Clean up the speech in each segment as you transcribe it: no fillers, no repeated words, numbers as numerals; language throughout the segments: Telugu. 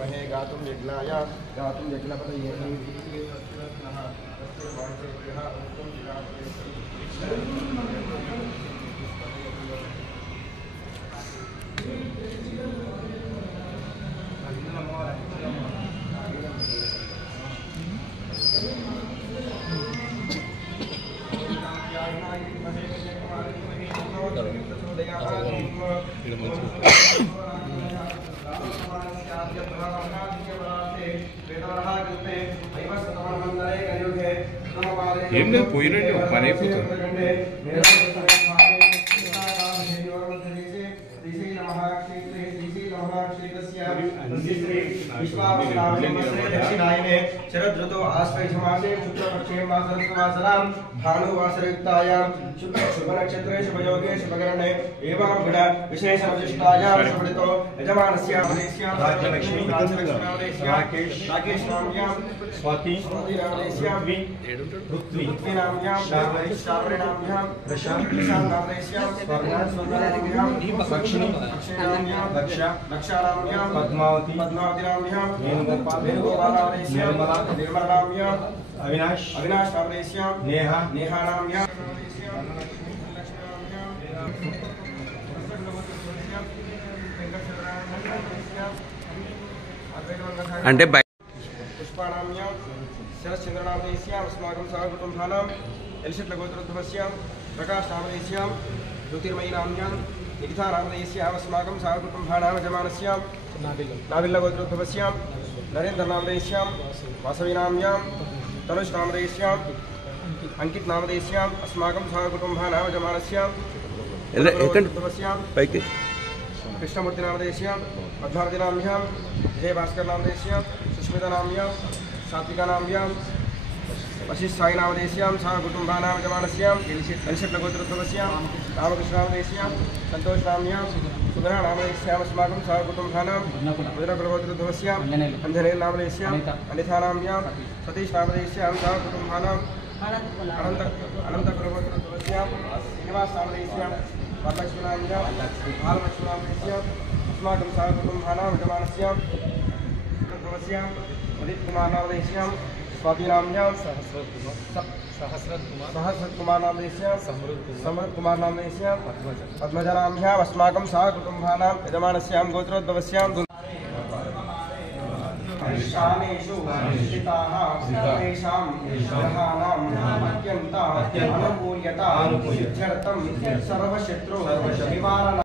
महे गातुं यज्ञाय गातुं यज्ञपतये ఏం లేదు పోయినట్టు పని అయిపోతుంది. शरदृतौ आश्वयुजमासे शुक्लपक्षे मासरत्वासनां भानुवासरयुक्तायां शुभनक्षत्रे शुभयोगे शुभकरणे एवं गुण विशेषविशिष्टायां शुभऋतौ यजमानस्य राकेश नाम्यां स्वाति नामदेश्यां पृथ्वी नाम्यां श्रावणी नाम्यां प्रशांत नामदेश्यां स्वर्णानाम्यां दक्षिणी नाम्यां लक्षा नाम्यां पद्मावती नाम्यां वेणुगोपाल निर्मला नाम्यां अविनाश नामदेश्यां नेहा नाम्यां అంటే पुष्पाणाम्यां शरश्चंद्रनामदेश्यां अस्माकं सहकुटुम्बानां एलिशट्लगोत्रोद्भवस्यां प्रकाशनामदेश्यां ज्योतिर्मयी नाम्यां निकिता नामदेश्याम् अस्माकं सहकुटुम्बानां यजमानस्यां नाविल्लगोत्रोद्भवस्यां नरेन्द्रनामदेश्यां वासवी नाम्यां तनुष नामदेश्यां अंकित नामदेश्याम् अस्माकं सहकुटुम्बानां यजमानस्यां कृष्णमूर्ति नामदेश्यां पद्मावती नाम्यां विजयभास्कर नामदेश्यां सुष्मिता नाम्यां सात्विका नाम्यां वशिष्ठ साई नामदेश्यां सहकुटुम्बानां यजमानस्यां एलिशट्लगोत्रोद्भवस्यां रामकृष्ण नामदेश्यां संतोष नाम्यां सुगणा नामदेश्याम् अस्माकं सहकुटुम्बानां मुद्रकुलगोत्रोद्भवस्यां अंजनेय नामदेश्यां अनिता नाम्यां सतीश नामदेश्यां सहकुटुम्बानां अनन्तकुलगोत्रोद्भवस्यां श्रीनिवास नामदेश्यां वरलक्ष्मी नाम्यां महालक्ष्मी नामदेश्यां अस्माकं सहकुटुम्बानां यजमानस्यां उदित कुमार नामदेश्यां स्वाति नाम्यां सहस्रत कुमार नामदेश्यां समृत कुमार नामदेश्यां पद्मजा नाम्यां अस्माकं सहकुटुम्बानां यजमानस्यां गोत्रोद्भवस्यां शानेषु स्थिताः तेषां ग्रहाणाम् अत्यन्त अनुकूल्यता सिद्ध्यर्थं सर्वशत्रु निवारण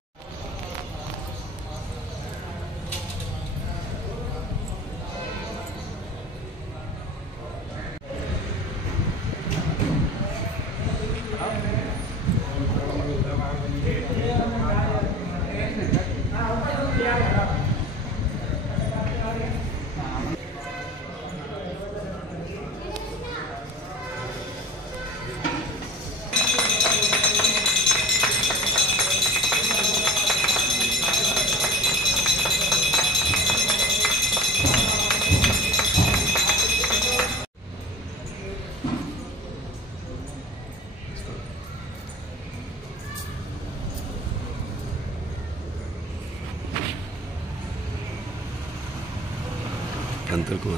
अंतर को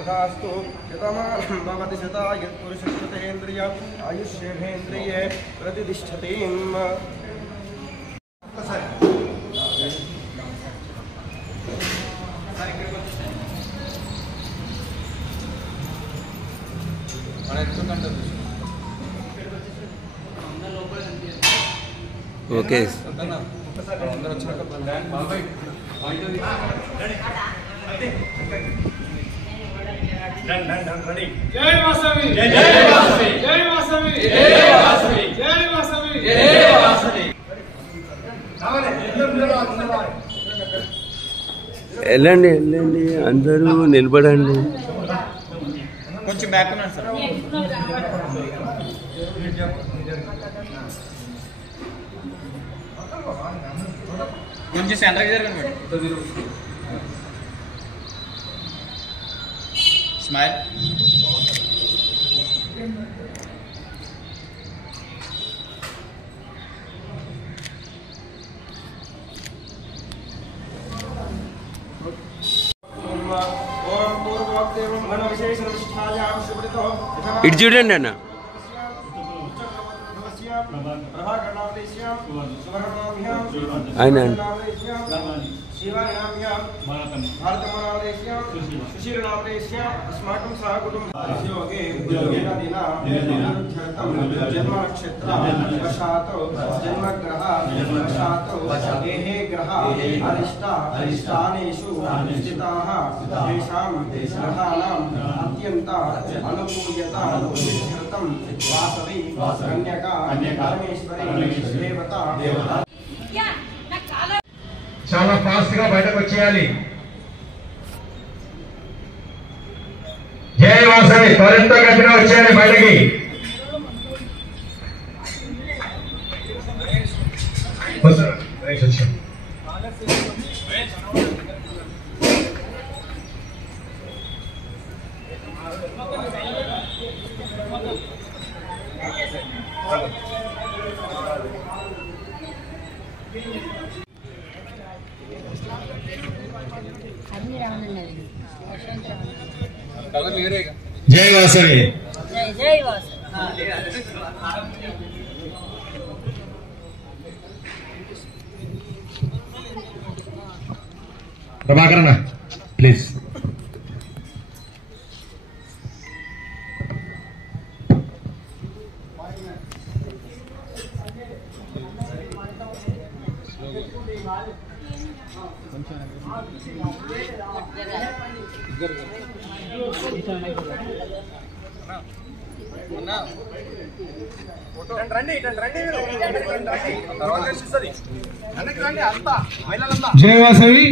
तथास्तु यतमानं भवति सदा यत्पुरुषस्तेन्द्रिय आयुष्येन्द्रिये प्रतिष्ठति ओके जय वासवी जय वासवी। వెళ్ళండి వెళ్ళండి అందరూ నిలబడండి. కొంచెం బ్యాక్ ఉన్నాడు సార్. కొంచెం సెంటర్కి జరగండి మేడం. స్మైల్. ఇటు చూడండి అన్న. ఆయన చాలా ఫాస్ట్ గా బయటకు వచ్చేయాలి. జై వాసవి త్వరితగతిన వచ్చేయాలి బయటకి. జై వాసవి. జై వాసవి. ప్రభాకరణ ప్లీజ్. జై వాసవి.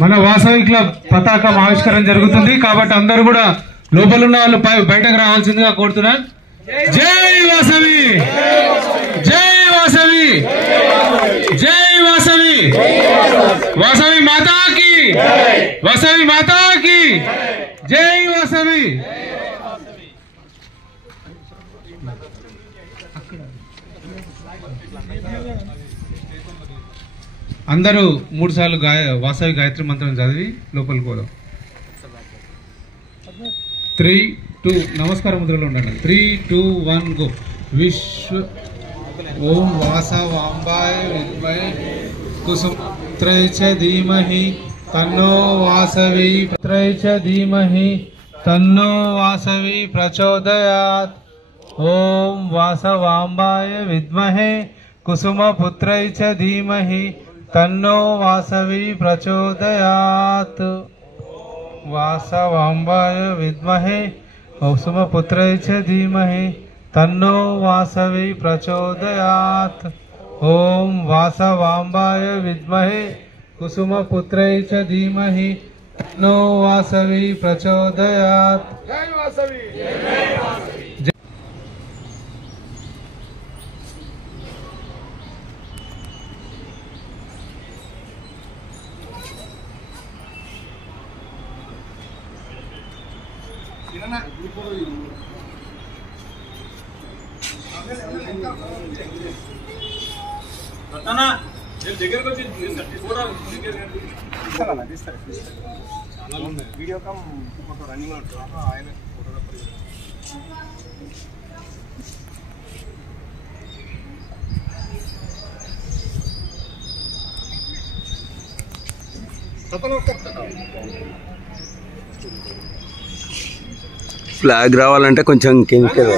మన వాసవి క్లబ్ పతాకం ఆవిష్కరణ జరుగుతుంది కాబట్టి అందరూ కూడా లోపల ఉన్న వాళ్ళు బయటకు రావాల్సిందిగా కోరుతున్నాను. జై వాసవి. జై వాసవి. జై వాసవి. వాసవి మాతాకి. వాసవి మాతాకి. జై వాసవి. అందరూ 3 సార్లు వాసవి గాయత్రి మంత్రం చదివి లోపలికి పోదాం. 3, 2 నమస్కార ముద్రలో ఉండండి. 3, 2, 1 గో. విశ్వ ఓం వాసవాంబాయ విద్మహే కుసుమపుత్రై చ ధీమహి తన్నో వాసవి పుత్రై చ ధీమహి తన్నో వాసవి ప్రచోదయాత్. ఓం వాసవాంబాయ విద్మహే కుసుమపుత్రై చ ధీమహి తన్నో వాసవి ప్రచోదయాత్. వాసవాంబాయ విద్మహే కుసుమపుత్రై చ ధీమహి తన్నో వాసవి ప్రచోదయాత్. ఓం వాసవాంబాయ విద్మహే కుసుమపుత్రై చ ధీమహి తన్నో వాసవి ప్రచోదయాత్. జై వాసవి. జై Vasavi. Video come photo running ఆయన ఫ్లాగ్ రావాలంటే కొంచెం కెమికల్.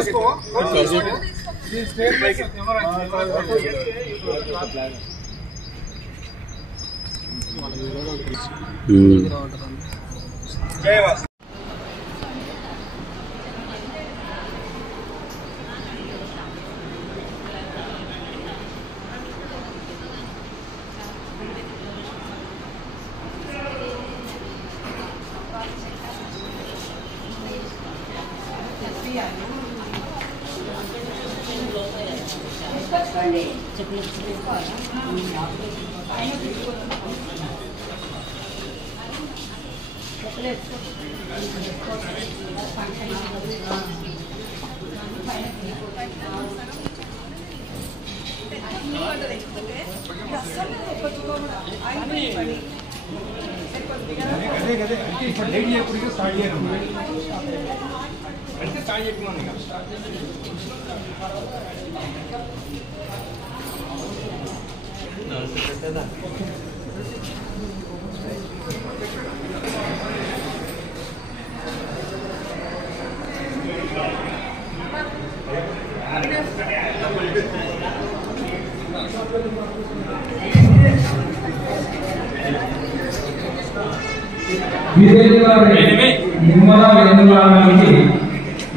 నిర్మలా వేణుగారికి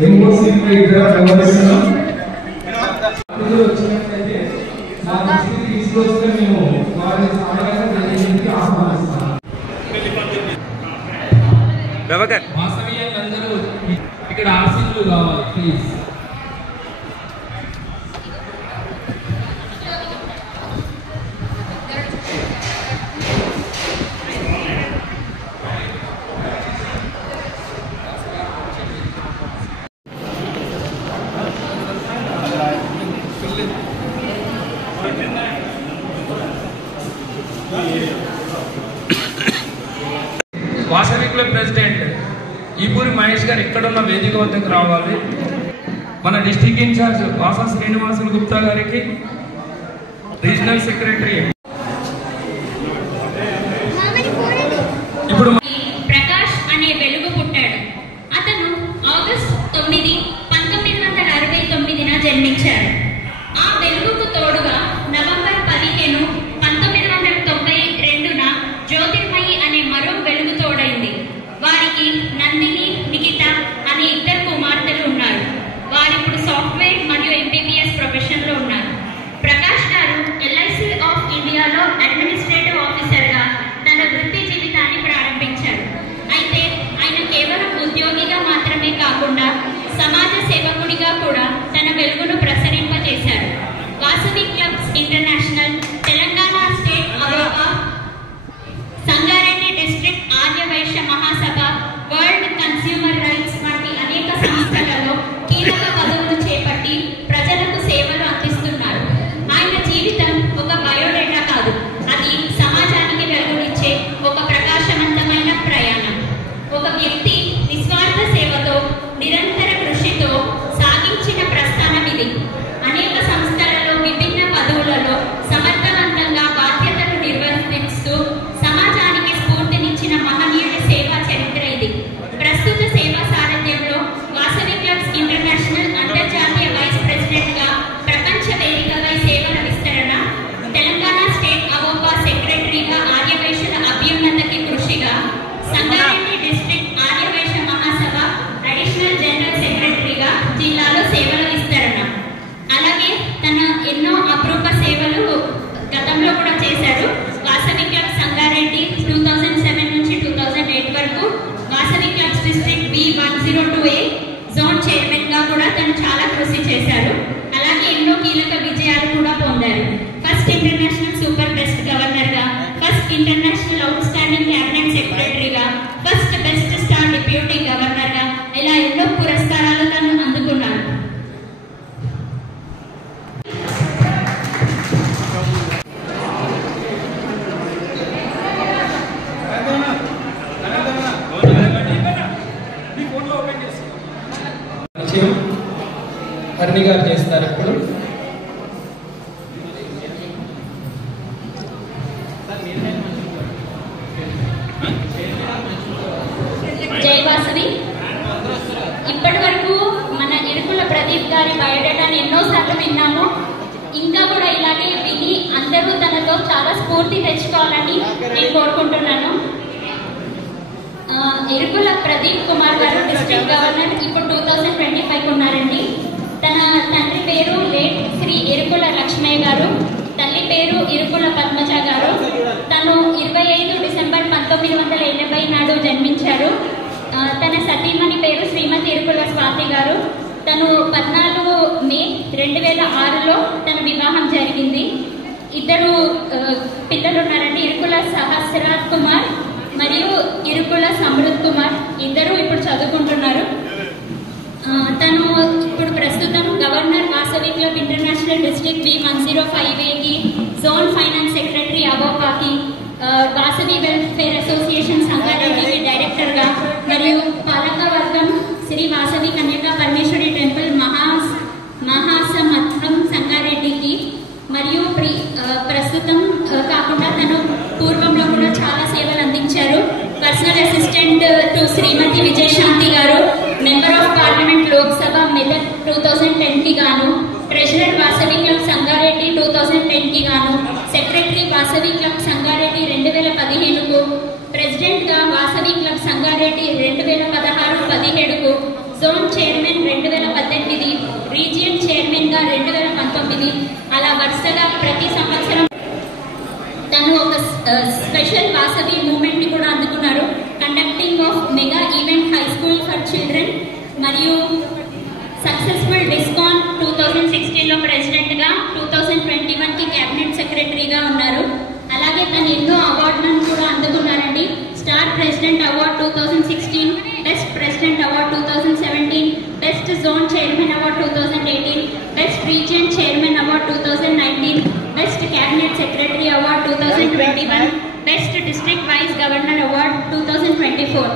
ఎంఓసీ వ్యవహరిస్తున్నాం. వచ్చినట్లయితే మా దృష్టికి తీసుకొస్తే మేము వారి సహాయానికి ఆహ్వానిస్తాం. వాసవీయులందరూ ఇక్కడ ఆశీస్సులు కావాలి please. Vasavi club president Eepuri Mahesh గారు ఎక్కడున్న వేదిక వద్దకు రావాలి. మన డిస్ట్రిక్ట్ ఇన్ఛార్జ్ వాసా శ్రీనివాసులు గుప్తా గారికి, రీజనల్ సెక్రటరీ ఇప్పుడు ప్రకాష్ అనే వెలుగు పుట్టాడు. అతను ఆగస్టు 9, 1969న జన్మించాడు. ఆ వెలుగుకు తోడుగా నవంబర్ 15, 1992న జ్యోతిర్మయి అనే మరో వెలుగు తోడైంది. వారికి నందిని, నిఖిత అనే 2 కుమార్తెలు ఉన్నారు. వారిప్పుడు సాఫ్ట్వేర్ మరియు ఎంబీబీఎస్ ప్రొఫెషన్లో ఉన్నారు. ప్రకాష్ గారు ఎల్ఐసి ఆఫ్ ఇండియాలో అడ్మినిస్ట్రేటివ్ ఆఫీసర్గా తన వృత్తి జీవితాన్ని ప్రారంభించారు. అయితే ఆయన కేవలం ఉద్యోగిగా మాత్రమే కాకుండా సమాజ సేవకుడిగా కూడా తన వెలుగును ప్రసరింపజేశారు. Vasavi clubs international, Telangana state అవోకా, Sangareddy district Aryavysya Mahasabha, world consumer rights వంటి అనేక సంస్థలలో కీలక పదవులు చేపట్టి ప్రజలకు సేవలు అందిస్తున్నారు. ఆయన జీవితం ఒక బయోడేటా కాదు, అది సమాజానికి వెలుగునిచ్చే ఒక ప్రకాశవంతమైన ప్రయాణం. ఒక వ్యక్తి నిస్వార్థ సేవతో, నిరంతర కృషితో సాగించిన ప్రస్థానం ఇది. అనేక సంస్థలలో విభిన్న పదవులలో సమర్థవంతంగా బాధ్యతలు నిర్వర్తిస్తూ సమాజానికి స్ఫూర్తినిచ్చిన మహనీయుడి సేవా చరిత్ర ఇది. ప్రస్తుత సేవా సారథ్యంలో వాసవి క్లబ్స్ ఇంటర్నేషనల్ అంతర్జాతీయ వైస్ ప్రెసిడెంట్గా ప్రపంచ వేదికపై సేవల విస్తరణ, తెలంగాణ స్టేట్ అవోకా సెక్రటరీగా ఆర్యవైశ్యుల అభ్యున్నతికి కృషిగా, సంగారెడ్డి డిస్ట్రిక్ట్ ఆర్యవైశ్య మహాసభ అడిషనల్ జనరల్ సెక్రటరీగా జిల్లాలో సేవల విస్తరణ. అలాగే తన ఎన్నో అపరూప సేవలు గతంలో కూడా చేశారు. వాసవి క్లబ్ సంగారెడ్డి 2007 నుంచి 2008 వరకు Vasavi clubs district B102A zone chairman గా కూడా తను చాలా కృషి చేశారు. అలాగే ఎన్నో కీలక విజయాలు కూడా పొందారు. First international super best governor గా, first international outstanding cabinet సెక్రటరీగా, first best star deputy governor గా ఇలా ఎన్నో పురస్కారాలు తను అందుకున్నారు. హరిణి గారు చేస్తారు. ఇప్పుడు జై వాసవి. ఇప్పటి వరకు మన ఇరుకుల ప్రదీప్ గారి బయోడేటాను ఎన్నోసార్లు విన్నాము. ఇంకా కూడా ఇలాగే విని అందరూ తనలో చాలా స్ఫూర్తి తెచ్చుకోవాలని నేను కోరుకుంటున్నాను. ఇరుకుల ప్రదీప్ కుమార్ గారు డిస్ట్రిక్ట్ గవర్నర్ ఇప్పుడు 2025 ఉన్నారండి. తన తండ్రి పేరు లేట్ శ్రీ ఇరుకుల లక్ష్మయ్య గారు, తల్లి పేరు ఇరుకుల పద్మజ గారు. తను 25 డిసెంబర్ 1980 నాడు జన్మించారు. తన సతీమణి పేరు శ్రీమతి ఇరుకుల స్వాతి గారు. తను 14 మే 2006లో తన వివాహం జరిగింది. ఇద్దరు పిల్లలు ఉన్నారండి. ఇరుకుల సహస్రాజ్ కుమార్ మరియు ఇరుకుల సమృత్ కుమార్. ఇద్దరు ఇప్పుడు చదువుకుంటున్నారు. తను ఇప్పుడు ప్రస్తుతం governor Vasavi club international district B105Aకి జోన్ ఫైనాన్స్ సెక్రటరీ అబోకాకి, వాసవి వెల్ఫేర్ అసోసియేషన్ సంగారెడ్డికి డైరెక్టర్గా, మరియు పాలకవర్గం శ్రీ వాసవి కన్యకా పరమేశ్వరి టెంపుల్ మహాసమత్వం సంగారెడ్డికి, మరియు ప్రస్తుతం కాకుండా తను పూర్వంలో కూడా చాలా సేవలు అందించారు. Personal assistant to Shrimati Vijayashanti garu, member of parliament Lok Sabha Medak 2010కి గాను, ట్రెజరర్ వాసవి క్లబ్ సంగారెడ్డి 2010కి గాను, సెక్రటరీ వాసవి క్లబ్ సంగారెడ్డి 2015కు, ప్రెసిడెంట్గా వాసవి క్లబ్ సంగారెడ్డి 2016-17కు, జోన్ చైర్మన్ 2018, రీజియన్ చైర్మన్గా 2019, అలా వరుసగా ప్రతి సంవత్సరం తను ఒక స్పెషల్ వాసవి మూమెంట్ ని కూడా అందుకున్నారు. Conducting of mega event high school for children మరియు సక్సెస్ఫుల్ డిస్కాన్ 2016లో ప్రెసిడెంట్గా, 2021కి క్యాబినెట్ సెక్రటరీగా ఉన్నారు. అలాగే తను ఎన్నో అవార్డులను కూడా అందుకున్నారండి. Star president award 2016, best president award 2017, best zone chairman award 2018, best region chairman award 2019, best cabinet secretary award 2021, best district vice governor award 2024.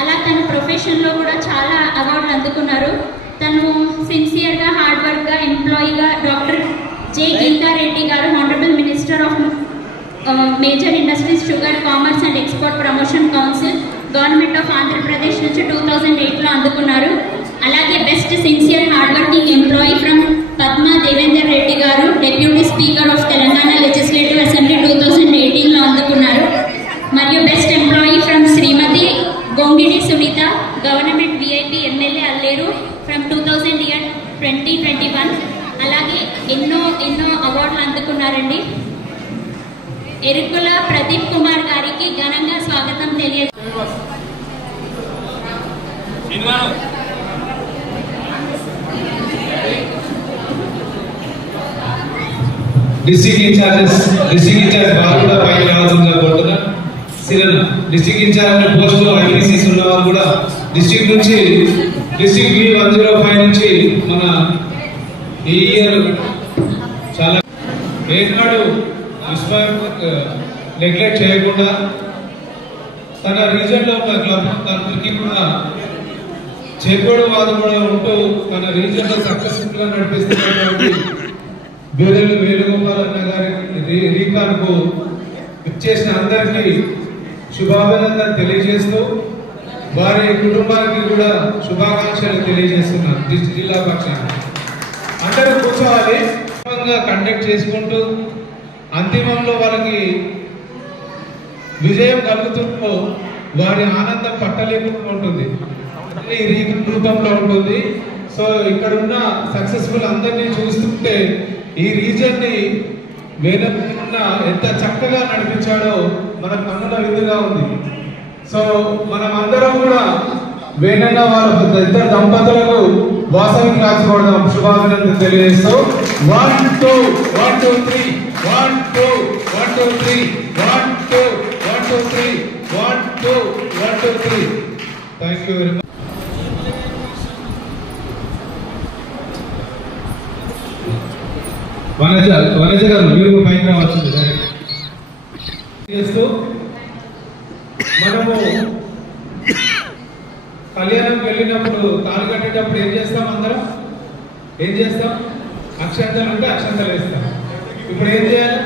అలా తన ప్రొఫెషన్లో కూడా చాలా అవార్డులు అందుకున్నారు. తను సిన్సియర్గా, హార్డ్ వర్క్గా, ఎంప్లాయీగా doctor J Geeta Reddy garu, honourable minister of major industries, sugar, commerce and export promotion council, government of Andhra Pradesh నుంచి 2008లో అందుకున్నారు. అలాగే best sincere hard working employee from Padma Devender Reddy garu, deputy speaker of Telangana legislative assembly 2018లో అందుకున్నారు. మరియు best employee from Shrimati Gongidi Sunitha, government VIP MLA Aler from 2021. అలాగే ఎన్నో అవార్డులు అందుకున్నారండి. ఎరుకుల ప్రదీప్ కుమార్ గారికి ఘనంగా స్వాగతం డిస్ట్రిక్ట్ ఇన్ఛార్జ్ వారు కూడా పైకి రావాల్సిందిగా కోరుతున్నా. డిస్ట్రిక్ట్ ఇన్ఛార్జ్ పోస్ట్ లో ఐపీసీస్ ఉన్న వారు కూడా డిస్ట్రిక్ట్ నుంచి, డిస్ట్రిక్ట్ B105 నుంచి మన ఈ ఇయర్ చాలా ఏనాడు నెగ్లెక్ట్ చేయకుండా తన రీజన్ లో ఉన్న క్లబ్ అందరికీ కూడా చేకోడు వాదముడు ఉంటూ తన రీజన్ లో సక్సెస్ఫుల్ గా నడిపిస్తున్నటువంటి బేరెల్లి వేణుగోపాల్ అన్న గారి రీకాన్కు ఇచ్చేసిన అందరికీ శుభాభినందనలు తెలియజేస్తూ వారి కుటుంబానికి కూడా శుభాకాంక్షలు తెలియజేస్తున్నారు. జిల్లా పక్షాన అందరూ కూర్చోవాలి. కండక్ట్ చేసుకుంటూ అంతిమంలో వారికి విజయం కలుగుతుందో వారి ఆనందం పట్టలేకుండా ఉంటుంది. ఈ రీజన్ రూపంలో ఉంటుంది. సో ఇక్కడ ఉన్న సక్సెస్ఫుల్ అందరినీ చూస్తుంటే ఈ రీజన్ ని వేణన్న ఎంత చక్కగా నడిపించాడో మన కన్నుల విధంగా ఉంది. సో మనం అందరం కూడా వేణన్న వారు ఇద్దరు దంపతులకు వాసవి క్లాస్ కూడా శుభాభినందనలు తెలియజేస్తూ 1 2 1 2 3 1 2 1 2 3 1 2 1 2 3 1 2 1 2 3. Thank you very much. Vanaja గారు మీరు పైకి రావాల్సింది చేస్తూ మనము కళ్యాణంకి వెళ్ళినప్పుడు తాళి కట్టేటప్పుడు ఏం చేస్తాం? అందరం ఏం చేస్తాం? అక్షంతలు ఉంటే అక్షంతలు వేస్తాం. ఇప్పుడు ఏం చేయాలి?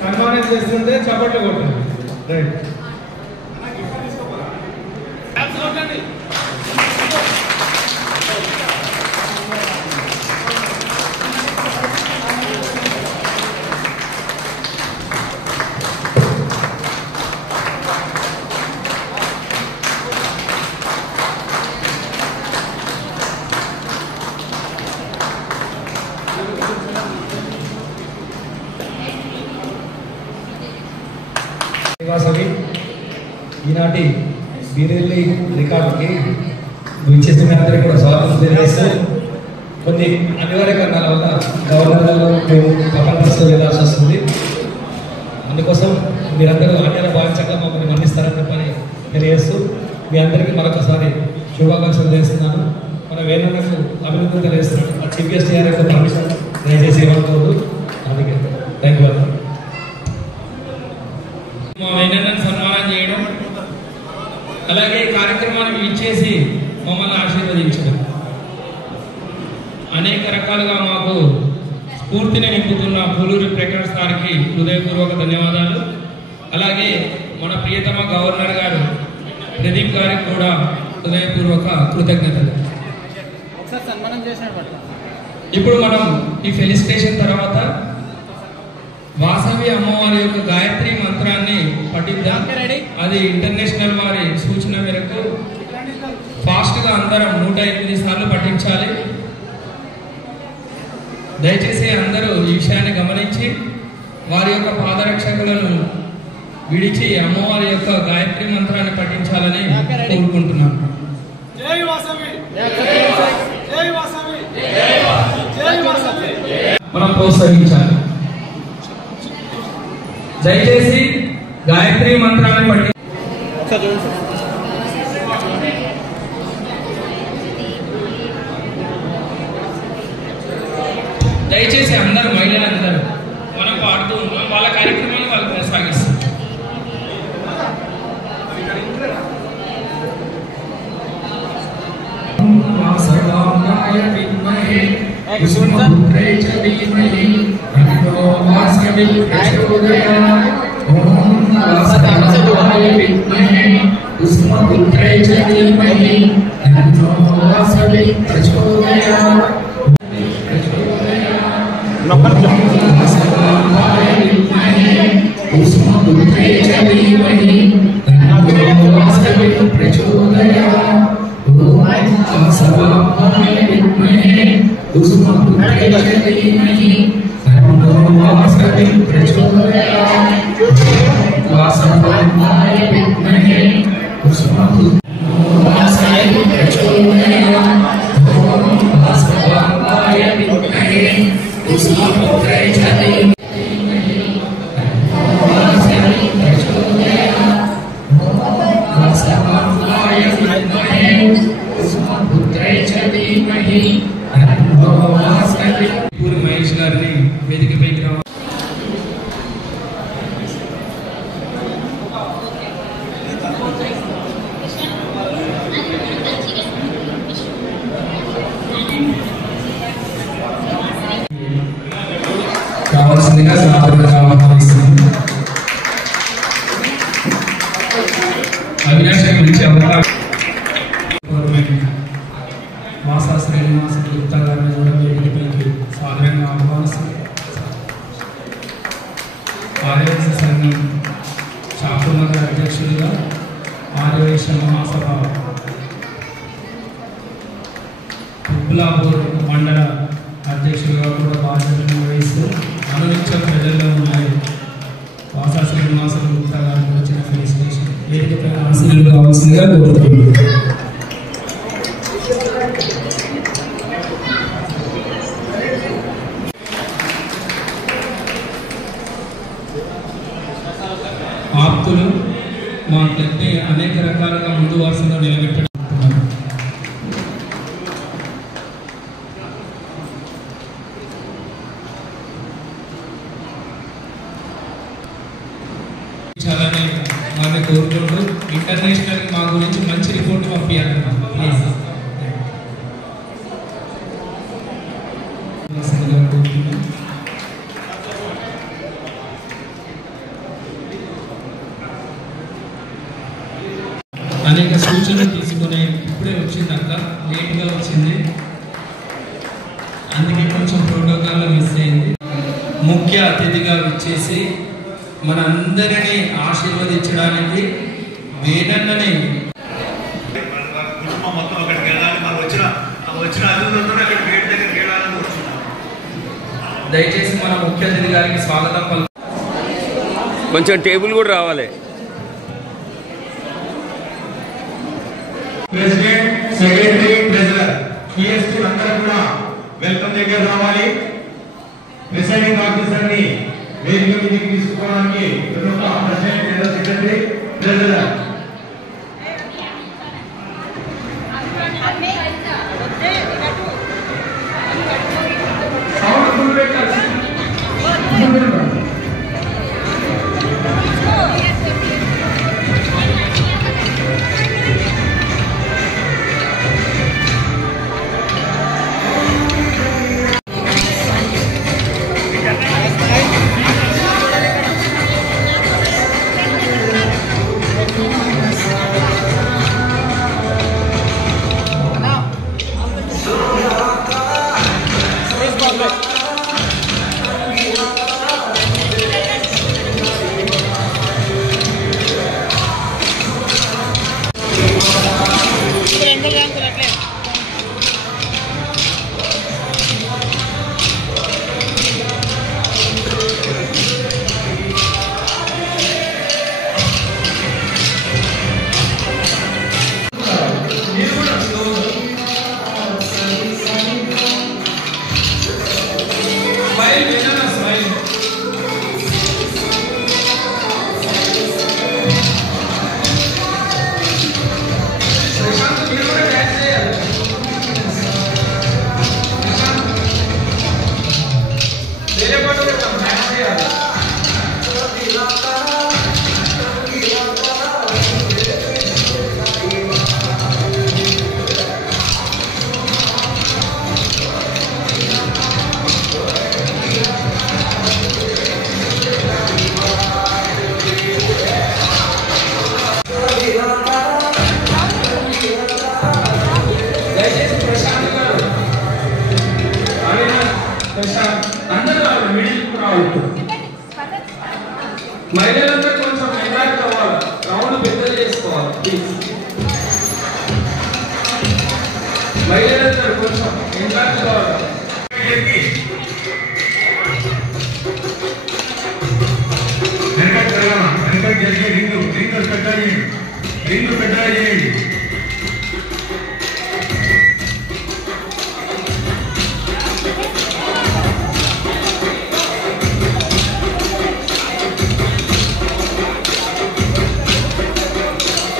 సన్మానం చేస్తుంటే చప్పట్లు కొట్టాలి. రైట్. వాసవి ఈనాటి బీరెల్లి రికార్డుకి విచ్చేస్తున్న అందరికీ కూడా స్వాగతం తెలియజేస్తూ కొన్ని అనివార్య కారణాల వల్ల గవర్నర్లో మేము పక్కన వెళ్ళాల్సి వస్తుంది. అందుకోసం మీరందరూ అన్యాయ భావించక మమ్మల్ని మన్నిస్తారని చెప్పని తెలియజేస్తూ మీ అందరికీ మరొకసారి శుభాకాంక్షలు చేస్తున్నాను. మన వేణులకు అభినందనలు తెలియజేస్తున్నాను. చీఫ్ గెస్ట్ గారి యొక్క పర్మిషన్ దయచేసి ఇవ్వకూడదు. అందుకే థ్యాంక్ యూ. మా వేణులను సన్మానం చేయడం, అలాగే కార్యక్రమాన్ని ఇచ్చేసి మమ్మల్ని ఆశీర్వదించడం, అనేక రకాలుగా మాకు స్ఫూర్తిని నింపుతున్న పూలూరి ప్రకాష్ గారికి హృదయపూర్వక ధన్యవాదాలు. అలాగే మన ప్రియతమ గవర్నర్ గారు ప్రదీప్ గారికి కూడా హృదయపూర్వక కృతజ్ఞతలు. ఇప్పుడు మనం ఈ ఫెలిసిటేషన్ తర్వాత వాసవి అమ్మవారి యొక్క గాయత్రి మంత్రాన్ని పఠిద్దాం. అది ఇంటర్నేషనల్ వారి సూచన మేరకు ఫాస్ట్గా అందరం 108 సార్లు పఠించాలి. దయచేసి అందరూ ఈ విషయాన్ని గమనించి వారి యొక్క పాదరక్షకులను విడిచి అమ్మవారి యొక్క గాయత్రి మంత్రాన్ని పఠించాలని కోరుకుంటున్నాను. మనం ప్రోత్సహించాలి. దయచేసి గాయత్రి మంత్రాన్ని పఠి దయచేసి అందరూ మహిళలందరూ మనం పాడుతూ ఉన్నాం. వాళ్ళ కార్యక్రమాన్ని వాళ్ళు కొనసాగిస్తారు. మహేష్ గారిని వేదికపైకి రావాలి. కావాల్సిందిగా ఆహ్వానిస్తున్నాను. అవినాష్ గురించి వాసా శ్రీనివాస గుప్తా గారిని కూడా వేదికపైకి సాధారణంగా ఆహ్వానిస్తుంది. ఆర్యవైశ్య సంఘం శాఖనగర్ అధ్యక్షులుగా ఆర్యవైశ్య మహాసభ కుబ్లాపూర్ మండల అధ్యక్షులుగా కూడా బాధ్యతలు నిర్వహిస్తూ అనునిత్యం ప్రజల్లో ఉన్నాయి. వాసా శ్రీనివాస గుప్తా గారికి వచ్చిన ఫెలిసిటేషన్ వేదికపై ఆశీర్వాదాలు కావాల్సిందిగా కోరుతున్నాను. ఆప్తులు మా క్లబ్ని అనేక రకాలుగా ముందు వరుసలో నిలబెట్టుకుంటున్నారు. చాలానే వారిని కోరుకుంటూ ఇంటర్నేషనల్ మా గురించి మంచి రిపోర్ట్ పంపించాలి. ప్లీజ్ అనేక సూచనలు తీసుకునే ఇప్పుడే వచ్చింది, అక్కడ లేట్గా వచ్చింది, అందుకే కొంచెం ప్రోటోకాల్లో మిస్ అయింది. ముఖ్య అతిథిగా వచ్చేసి మనందరినీ ఆశీర్వదించడానికి వేణన్నని దయచేసి మన ముఖ్య అతిథి గారికి స్వాగతం పలు. కొంచెం టేబుల్ కూడా రావాలి. ప్రెసిడెంట్, సెక్రటరీ, ట్రెజరర్, పిఎస్టీ అందరూ కూడా వెల్కమ్ దగ్గర రావాలి. ప్రిసైడింగ్ ఆఫీసర్ని వేదిక మీదకి తీసుకోవడానికి ప్రెసిడెంట్ జనరల్ సెక్రటరీ ట్రెజరర్ మహిళలందరూ కొంచెం ఎంజాయ్ అవ్వాలి, రౌండ్ పెద్దలు చేసుకోవాలి ప్లీజ్. మహిళలందరూ కొంచెం ఎంజాయ్ కావాలి. వెనక జరిగే రింగు పెట్టాలి చేయండి.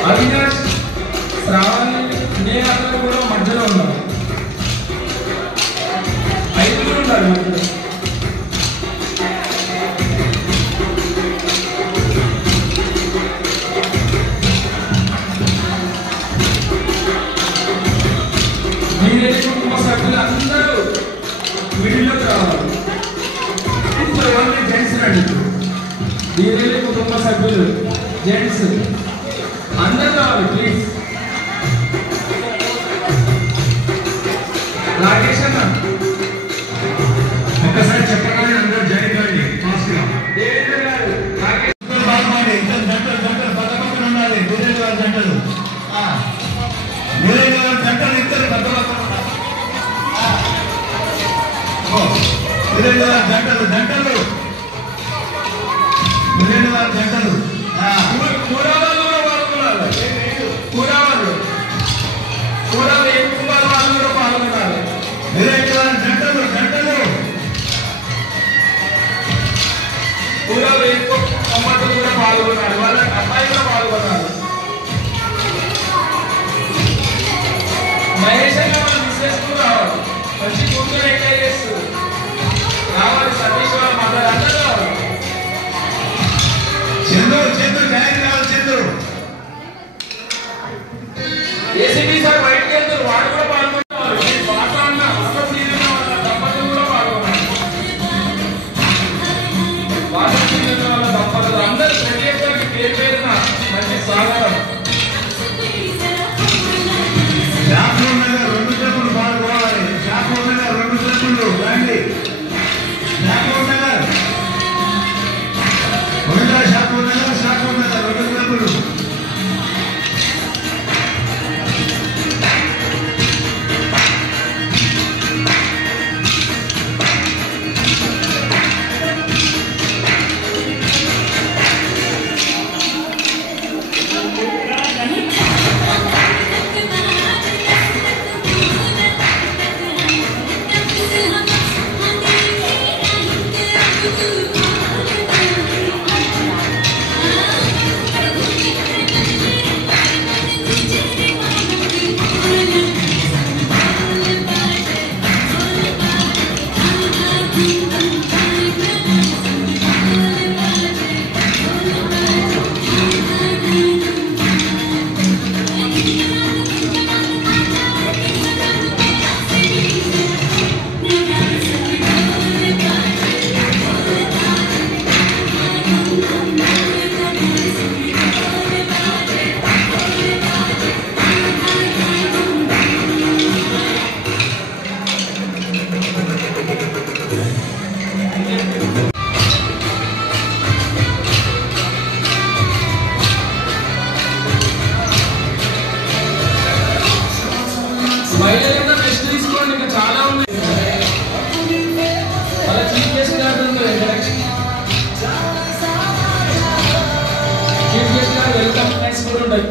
అవినాష్, శ్రావణి, నేహాలు కూడా మధ్యలో ఉన్నారు. 5 ఉన్నారు మధ్యలో. మీరే కుటుంబ సభ్యులు అందరూ వీడియోకి రావాలి. ఇప్పుడు ఓన్లీ జెంట్స్ రండి. మీరే కుటుంబ సభ్యులు జెంట్స్ అందరూ రావాలి ప్లీజ్. రాకేష్ అన్న ఒక్కసారి చెప్పగానే అందరూ జాయిన్ కాండి ఫాస్ట్గా. దేవేంద్ర గారు, రాకేష్ పక్కపక్కన ఉండాలి. వీరేంద్ర గారి జంటలు వీరేంద్ర గారి జంటలు ఇద్దరు పక్కపక్కన ఉండాలి. వీరేంద్ర గారి జంటలు వీరేంద్ర గారి జంటలు కూరవాళ్ళు కూడా పాల్గొనాలి. కూరవాళ్ళు ఏ కుటుంబాల వాళ్ళు కూడా పాల్గొనాలి. వీరేంద్ర గారి జంటలు కూరలు ఏ అమ్మట్లు కూడా పాల్గొనాలి. వాళ్ళ అబ్బాయి కూడా పాల్గొనాలి. మహేష్ అన్న వాళ్ళు మిస్సెస్ కూడా రావాలి. మంచి కూతురు ఎంజాయ్ చేస్తూ రావాలి. సతీష్ వాళ్ళ మదర్ అందరూ రావాలి. చంద్రు జాయిన్ కావాలి. చంద్రు ఏసీబీ సార్ బయటకు వెళ్తారు, వాడు కూడా పాల్గొంటున్నారు. పాత అన్న వాళ్ళ దంపతులు కూడా పాల్గొన్నారు. పాత వాళ్ళ దంపతులు అందరూ ప్రతి ఒక్కరికి పేరు పేరున మంచి స్వాగతం. షాపూర్ నగర్ 2 జంటలు పాల్గొనాలి. షాపూర్ నగర్ 2 జంటలు రండి. షాపూర్ నగర్ షాపూర్ నగర్ 2 జంటలు.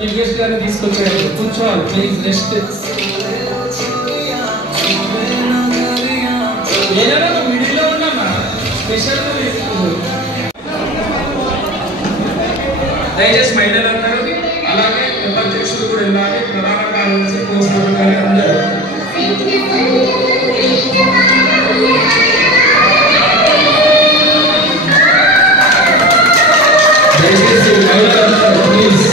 యోగేష్ గారిని తీసుకొచ్చారు. కూర్చోవాలి ప్లీజ్, రెస్ట్. ఏదైనా వీడియోలో ఉన్నా స్పెషల్ దయచేసి మహిళలు అందరూ, అలాగే ఉపాధ్యక్షులు కూడా వెళ్ళాలి. ప్రధాన కార్యదర్శి పోస్టర్ గారి అందరూ దయచేసి మహిళలందరూ ప్లీజ్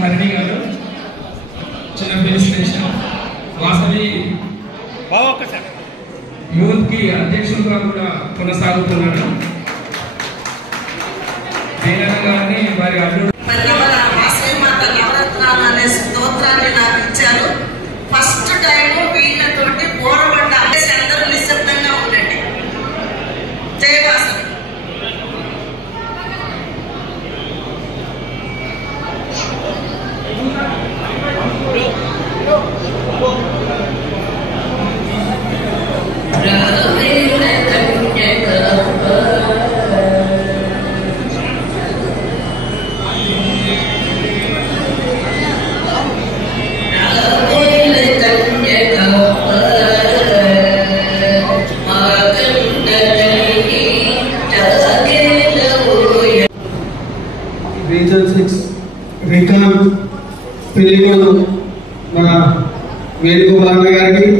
హరిణి గారు చిన్నపల్లి స్టేషన్ వాసవి యూత్ కి అధ్యక్షులుగా కూడా కొనసాగుతున్నాడు. గారిని వారి అల్లుడు అనే స్తోత్రాన్ని నాకు ఇచ్చారు. ఫస్ట్ టైం వీళ్ళతోటి పోరాట అందరూ నిశ్శబ్దంగా ఉండండి. జయ వాసవి. రీజన్ 6 రికార్డ్ పెళ్లిగోడు మన వేణుగోపాల్ గారికి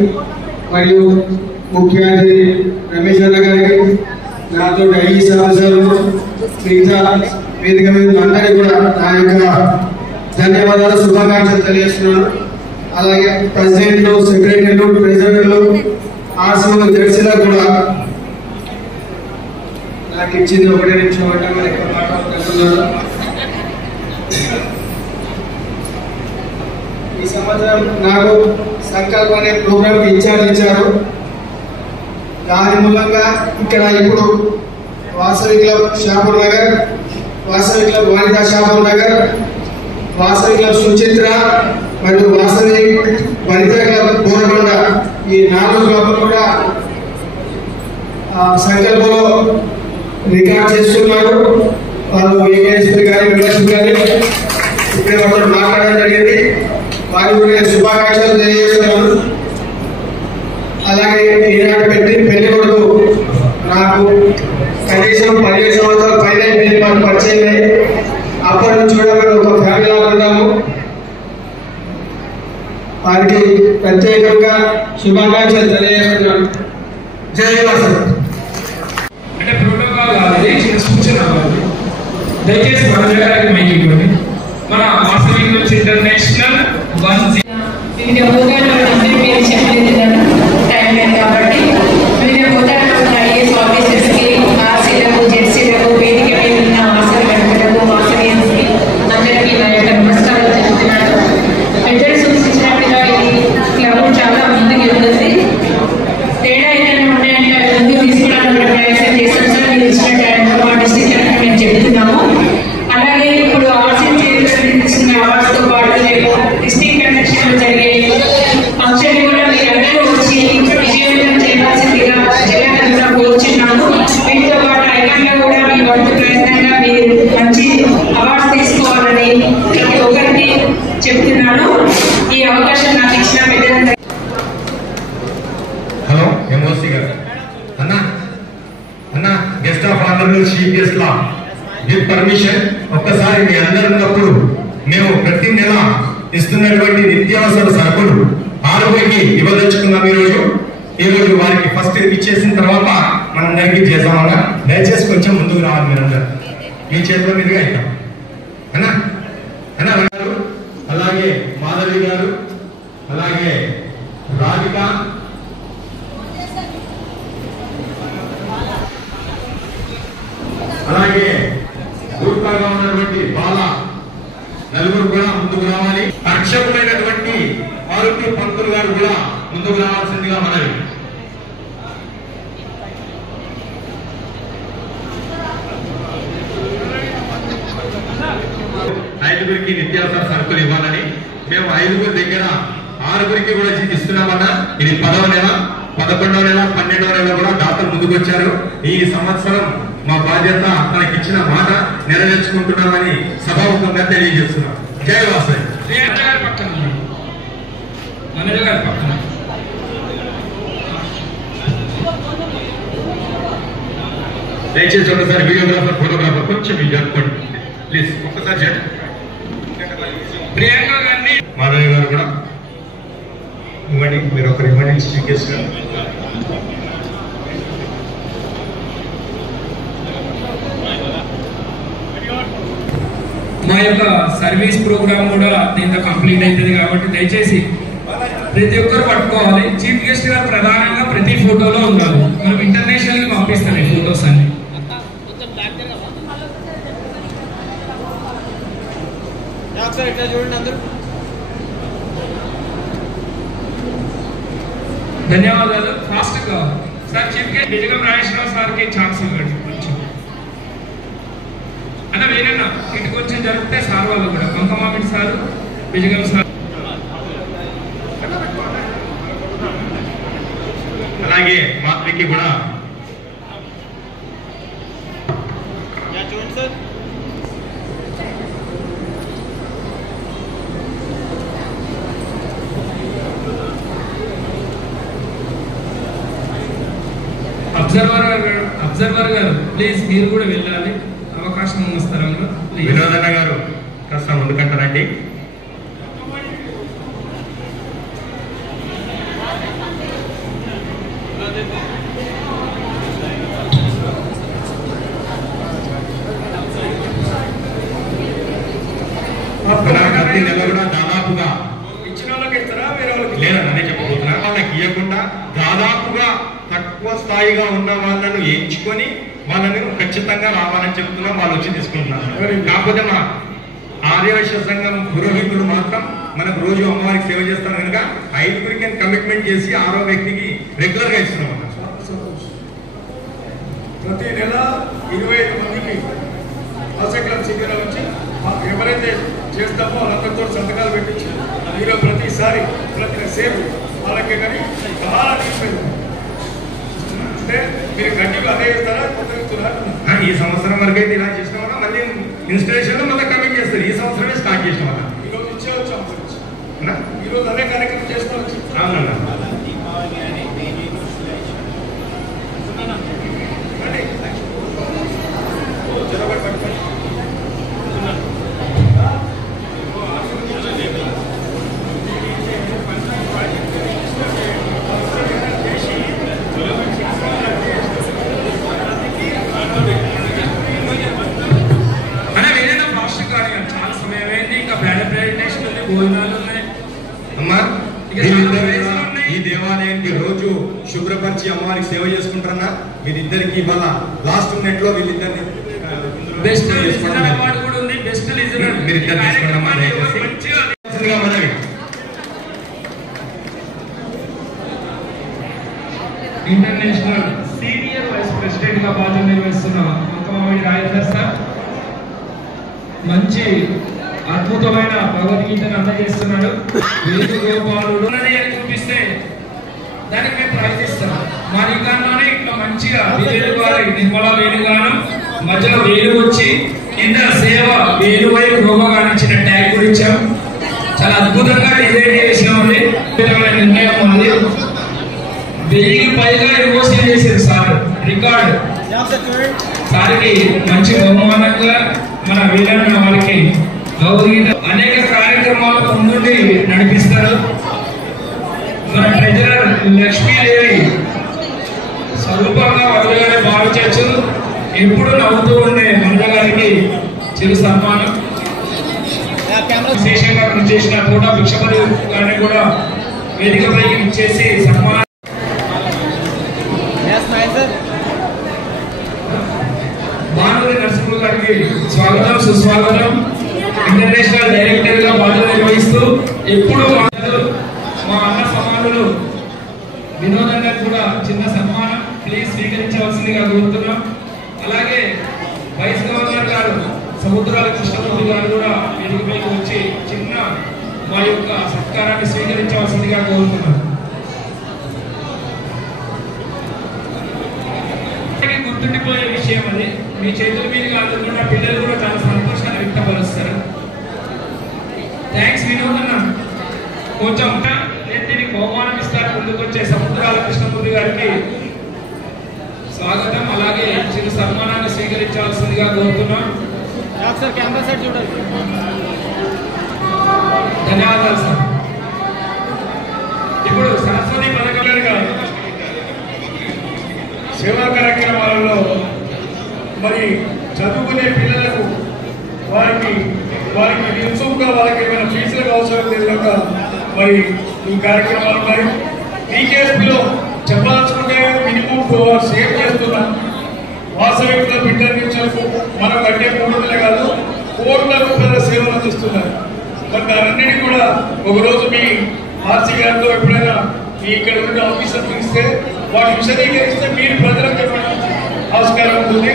మరియు ముఖ్యమంత్రి రమేష్ అన్న గారికి, నాతో ఐఈఎస్ ఆఫీసర్లు, మిగతా వేదిక మీద అందరికీ కూడా నా యొక్క ధన్యవాదాలు, శుభాకాంక్షలు తెలియజేస్తున్నాను. అలాగే ప్రెసిడెంట్లు, సెక్రటరీలు, ట్రెజరర్లు, ఆర్సీలు, జడ్సీలకు కూడా నాకు ఇచ్చింది 1 నిమిషం అంటే మరి ఎక్కువ మాట్లాడుతున్నాను. ఈ సంవత్సరం నాకు సంకల్ప అనే ప్రోగ్రామ్ ఇన్ఛార్జ్ ఇచ్చారు. దాని మూలంగా ఇక్కడ ఇప్పుడు Vasavi club Shapur Nagar, Vasavi club Vanitha Shapur Nagar, Vasavi club Suchitra మరియు వాసవి వనితా క్లబ్ బోరబండ, ఈ 4 క్లబ్లు కూడా సంకల్పంలో రికార్డ్ చేస్తున్నారు. వాళ్ళు ఏఎస్పీ గారి విలాసం గారి ఇప్పుడే వాళ్ళతో మాట్లాడడం జరిగింది. వారికి కూడా శుభాకాంక్షలు తెలియజేస్తున్నాను. అలాగే ఈనాడు పెళ్లి కొడుకు నాకు కనీసం 15 సంవత్సరాల పైన పరిచయం అయ్యి అప్పటి నుంచి కూడా మేము ఒక ఫ్యామిలీ ఉన్నాము. వారికి ప్రత్యేకంగా శుభాకాంక్షలు తెలియజేస్తున్నాను. జై వాసవి. అంటే ప్రోటోకాల్ కాదు, చిన్న సూచన. దయచేసి మన దగ్గర మైక్ ఇవ్వండి. మన వాసవి ఇంటర్నేషనల్ 10 చెప్తున్నాను. ఈ అవకాశం నాకు ఇచ్చిన పెద్దలందరికీ. హలో ఎంఓసి గారు అన్న guest of honour chief guest law with permission ఒక్కసారి మీ అందరు ఉన్నప్పుడు మేము ప్రతి నెల ఇస్తున్నటువంటి నిత్యావసర సరుకులు 6కి ఇవ్వదలుచుకున్నాం. ఈ రోజు వారికి ఫస్ట్ ఇచ్చేసిన తర్వాత మనందరికీ చేద్దామన్నా. దయచేసి కొంచెం ముందుకు రావాలి మీరందరూ. మీ చేతుల మీదుగా ఇద్దాం అన్న గారు, అలాగే మాధవి గారు, అలాగే రాధిక, అలాగే గుర్తుగా ఉన్నటువంటి బాల, నలుగురు కూడా ముందుకు రావాలి. అక్షకులైనటువంటి మారుతి పంతులు గారు కూడా ముందుకు రావాల్సిందిగా మనవి. ఐదుగురికి నిత్యావసర సరుకులు ఇవ్వాలని మేము 5గురి దగ్గర 6గురికి కూడా ఇస్తున్నామన్నా. ఇది 10వ నెల, 11వ నెల, 12వ నెల కూడా దాతలు ముందుకు వచ్చారు. ఈ సంవత్సరం మా బాధ్యత తనకి ఇచ్చిన మాట నెరవేర్చుకుంటున్నామని సభాముఖంగా తెలియజేస్తున్నాం. జై వాసవి. దయచేసి ఒకసారి వీడియోగ్రాఫర్, ఫోటోగ్రాఫర్ కొంచెం మీరు జరుపుకోండి ప్లీజ్. ఒక్కసారి చేయండి. ప్రియాంక గారిని, మాధవి గారు కూడా ఇవ్వండి. మీరు ఒకరు ఇవ్వండి చీఫ్ గెస్ట్ గారు. మా యొక్క సర్వీస్ ప్రోగ్రామ్ కూడా దీంతో కంప్లీట్ అవుతుంది కాబట్టి దయచేసి ప్రతి ఒక్కరు పట్టుకోవాలి. చీఫ్ గెస్ట్ గారు ప్రధానంగా ప్రతి ఫోటోలో ఉండాలి. మనం ఇంటర్నేషనల్ కి పంపిస్తాం ఈ ఫోటోస్ అన్ని. ధన్యవాదాలు. ఫాస్ట్ గా సార్ చీఫ్ గెస్ట్ బిజగం రాజేశ్వరరావు సార్కి ఛాన్స్ ఇవ్వండి కొంచెం అన్న. వేరేనా ఇటు కొంచెం జరిగితే సార్ వాళ్ళు కూడా కొంకమామిడి సార్, బిజగం సార్, అలాగే మాధవికి కూడా అబ్జర్వర్ గారు ప్లీజ్ మీరు కూడా వెళ్ళాలి. అవకాశం వస్తారంలో. వినోదన్న గారు కాస్త ముందుకంటారండి. ప్రతి నెల కూడా దాదాపుగా ఇచ్చిన వాళ్ళకి ఇస్తారా వేరే వాళ్ళకి? లేదన్న చెప్పబోతున్నా. వాళ్ళకి ఇవ్వకుండా దాదాపుగా తక్కువ స్థాయిగా ఉన్న వాళ్ళను ఎంచుకొని వాళ్ళని ఖచ్చితంగా రావాలని చెప్తున్నాం. వాళ్ళు వచ్చి తీసుకుంటున్నారు. కాకపోతే మా ఆర్యవైశ్య సంఘం పురోహితులు మాత్రం మనకు రోజు అమ్మవారికి సేవ చేస్తారు కనుక 5గురికి కమిట్మెంట్ చేసి 6వ వ్యక్తికి రెగ్యులర్ గా ఇస్తున్నాం. ప్రతి నెల 25 మందికి ఆశక్ల శిబిరం నుంచి ఎవరైతే చేస్తామో వాళ్ళందరితో సంతకాలు పెట్టించి మీరు ప్రతిసారి ప్రతి సేవ వాళ్ళకే కానీ చాలా తీసుకెళ్ళి అంటే మీరు గట్టిగా అదే చేస్తారా కొత్తగా? ఈ సంవత్సరం వరకు అయితే ఇలా చేసిన వల్ల మళ్ళీ ఇన్స్టలేషన్ లో మొత్తం కమిట్ చేస్తారు. ఈ సంవత్సరమే స్టార్ట్ చేసిన వల్ల ఈరోజు ఇచ్చే వచ్చాం. ఈరోజు అదే కార్యక్రమం చేసుకోవచ్చు. అవునన్నా. ఈ దేవాలయానికి రోజు శుభ్రపరిచి అమ్మవారికి సేవ చేసుకుంటారన్నా. వీరిద్దరికి ఇవాళ లాస్ట్ మినిట్ లో వీళ్ళిద్దరిని బెస్ట్ లిజనర్ అవార్డు కూడా ఉంది. బెస్ట్ లిజనర్ మీరిద్దరు తీసుకున్నామా? మనవి ఇంటర్నేషనల్ సీనియర్ వైస్ ప్రెసిడెంట్ గా బాధ్యత నిర్వహిస్తున్న కొంకమామిడి రాజేందర్ సార్ మంచి అద్భుతమైన భగవద్గీతను అందజేస్తున్నాడు. వేణుగోపాలుడు అని చూపిస్తే దానికి మేము ప్రయత్నిస్తాం. మా రికార్డులోనే ఇట్లా మంచిగా వేణుగారి నిర్మల వేణుగానం మధ్యలో వేలు వచ్చి కింద సేవ వేలువై రోమగానిచ్చిన ట్యాగ్ కూడా ఇచ్చాం. చాలా అద్భుతంగా డిజైన్ చేసినామని నిర్ణయం ఉంది. 1000కి పైగా ఎమోషన్ చేశారు సార్. రికార్డ్ సార్కి మంచి బహుమానంగా మన వీరన్న వారికి గౌరవ అనేక కార్యక్రమాలు ముందుండి నడిపిస్తారు. మన ట్రెజరర్ లక్ష్మీదేవి స్వరూపంగా వదలగానే భావించవచ్చు. ఎప్పుడు నవ్వుతూ ఉండే వదల గారికి చిరు సన్మానం. విశేషంగా కృషి చేసిన కూడా భిక్షపతి గారిని కూడా వేదికపైకి ఇచ్చేసి సన్మానం. భానుడి నరసింహులు గారికి స్వాగతం సుస్వాగతం. ఇంటర్నేషనల్ డైరెక్టర్ గా బాధ్యత నిర్వహిస్తూ ఎప్పుడు మా అన్న సమానులు వినోదం గారు కూడా చిన్న సన్మానం ప్లీజ్ స్వీకరించవలసిందిగా కోరుతున్నాం. అలాగే వైస్ గవర్నర్ గారు సముద్రాల కృష్ణమూర్తి గారు కూడా వేదికపైకి వచ్చి చిన్న మా యొక్క సత్కారాన్ని స్వీకరించవలసిందిగా కోరుతున్నాం. గుర్తుండిపోయే విషయం అది. మీ చేతుల మీదుగా అందుకున్న పిల్లలు కూడా చాలా సంతోషాన్ని వ్యక్తపరుస్తారు. థ్యాంక్స్ వినోద్ అన్న. కొంచెం నేను దీనికి బహుమానం ఇస్తాను ముందుకు వచ్చే సముద్రాల కృష్ణమూర్తి గారికి స్వాగతం. అలాగే చిరు సన్మానాన్ని స్వీకరించాల్సిందిగా కోరుతున్నాం. ధన్యవాదాలు సార్. ఇప్పుడు సరస్వతి పథకాలుగా సేవా కార్యక్రమాలలో మరి చదువుకునే పిల్లలకు వారికి నిరుసుగా వాళ్ళకి ఏమైనా ఫీజులకు అవసరం లేక మరి ఈ కార్యక్రమాలు ఉన్నాయి. టీకేఎస్పీలో చెప్పాల్సుకుంటే మినిమం 2 hours సేవ్ చేస్తున్నాం. వాసవికుల బిడ్డల నుంచి మనం కట్టే 3 కాదు కోట్ల రూపాయల సేవలు అందిస్తున్నారు. మరి దానన్నిటి కూడా ఒకరోజు మీ ఆర్సీ గారితో ఎప్పుడైనా మీ ఇక్కడ ఉండే ఆఫీసర్ పిలిస్తే వాటి విశదీకరిస్తే మీరు ప్రజలకు చెప్పడానికి ఆస్కారం ఉంటుంది.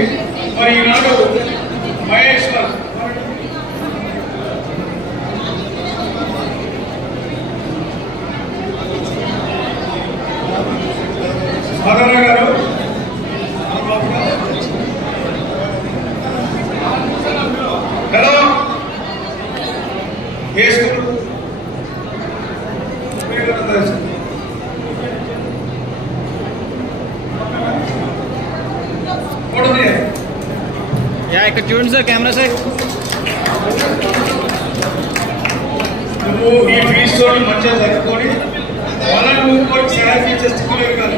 మరి ఈనాడు మహేష్ మదన గారు హలో వేసుకున్నారు. ఇక్కడ చూడండి సార్ కెమెరా సార్. నువ్వు ఈ ఫీజు తోటి మంచిగా చదువుకొని వాళ్ళని ఊరుకోని సహాయం చేసేసుకోలేదు కాదు.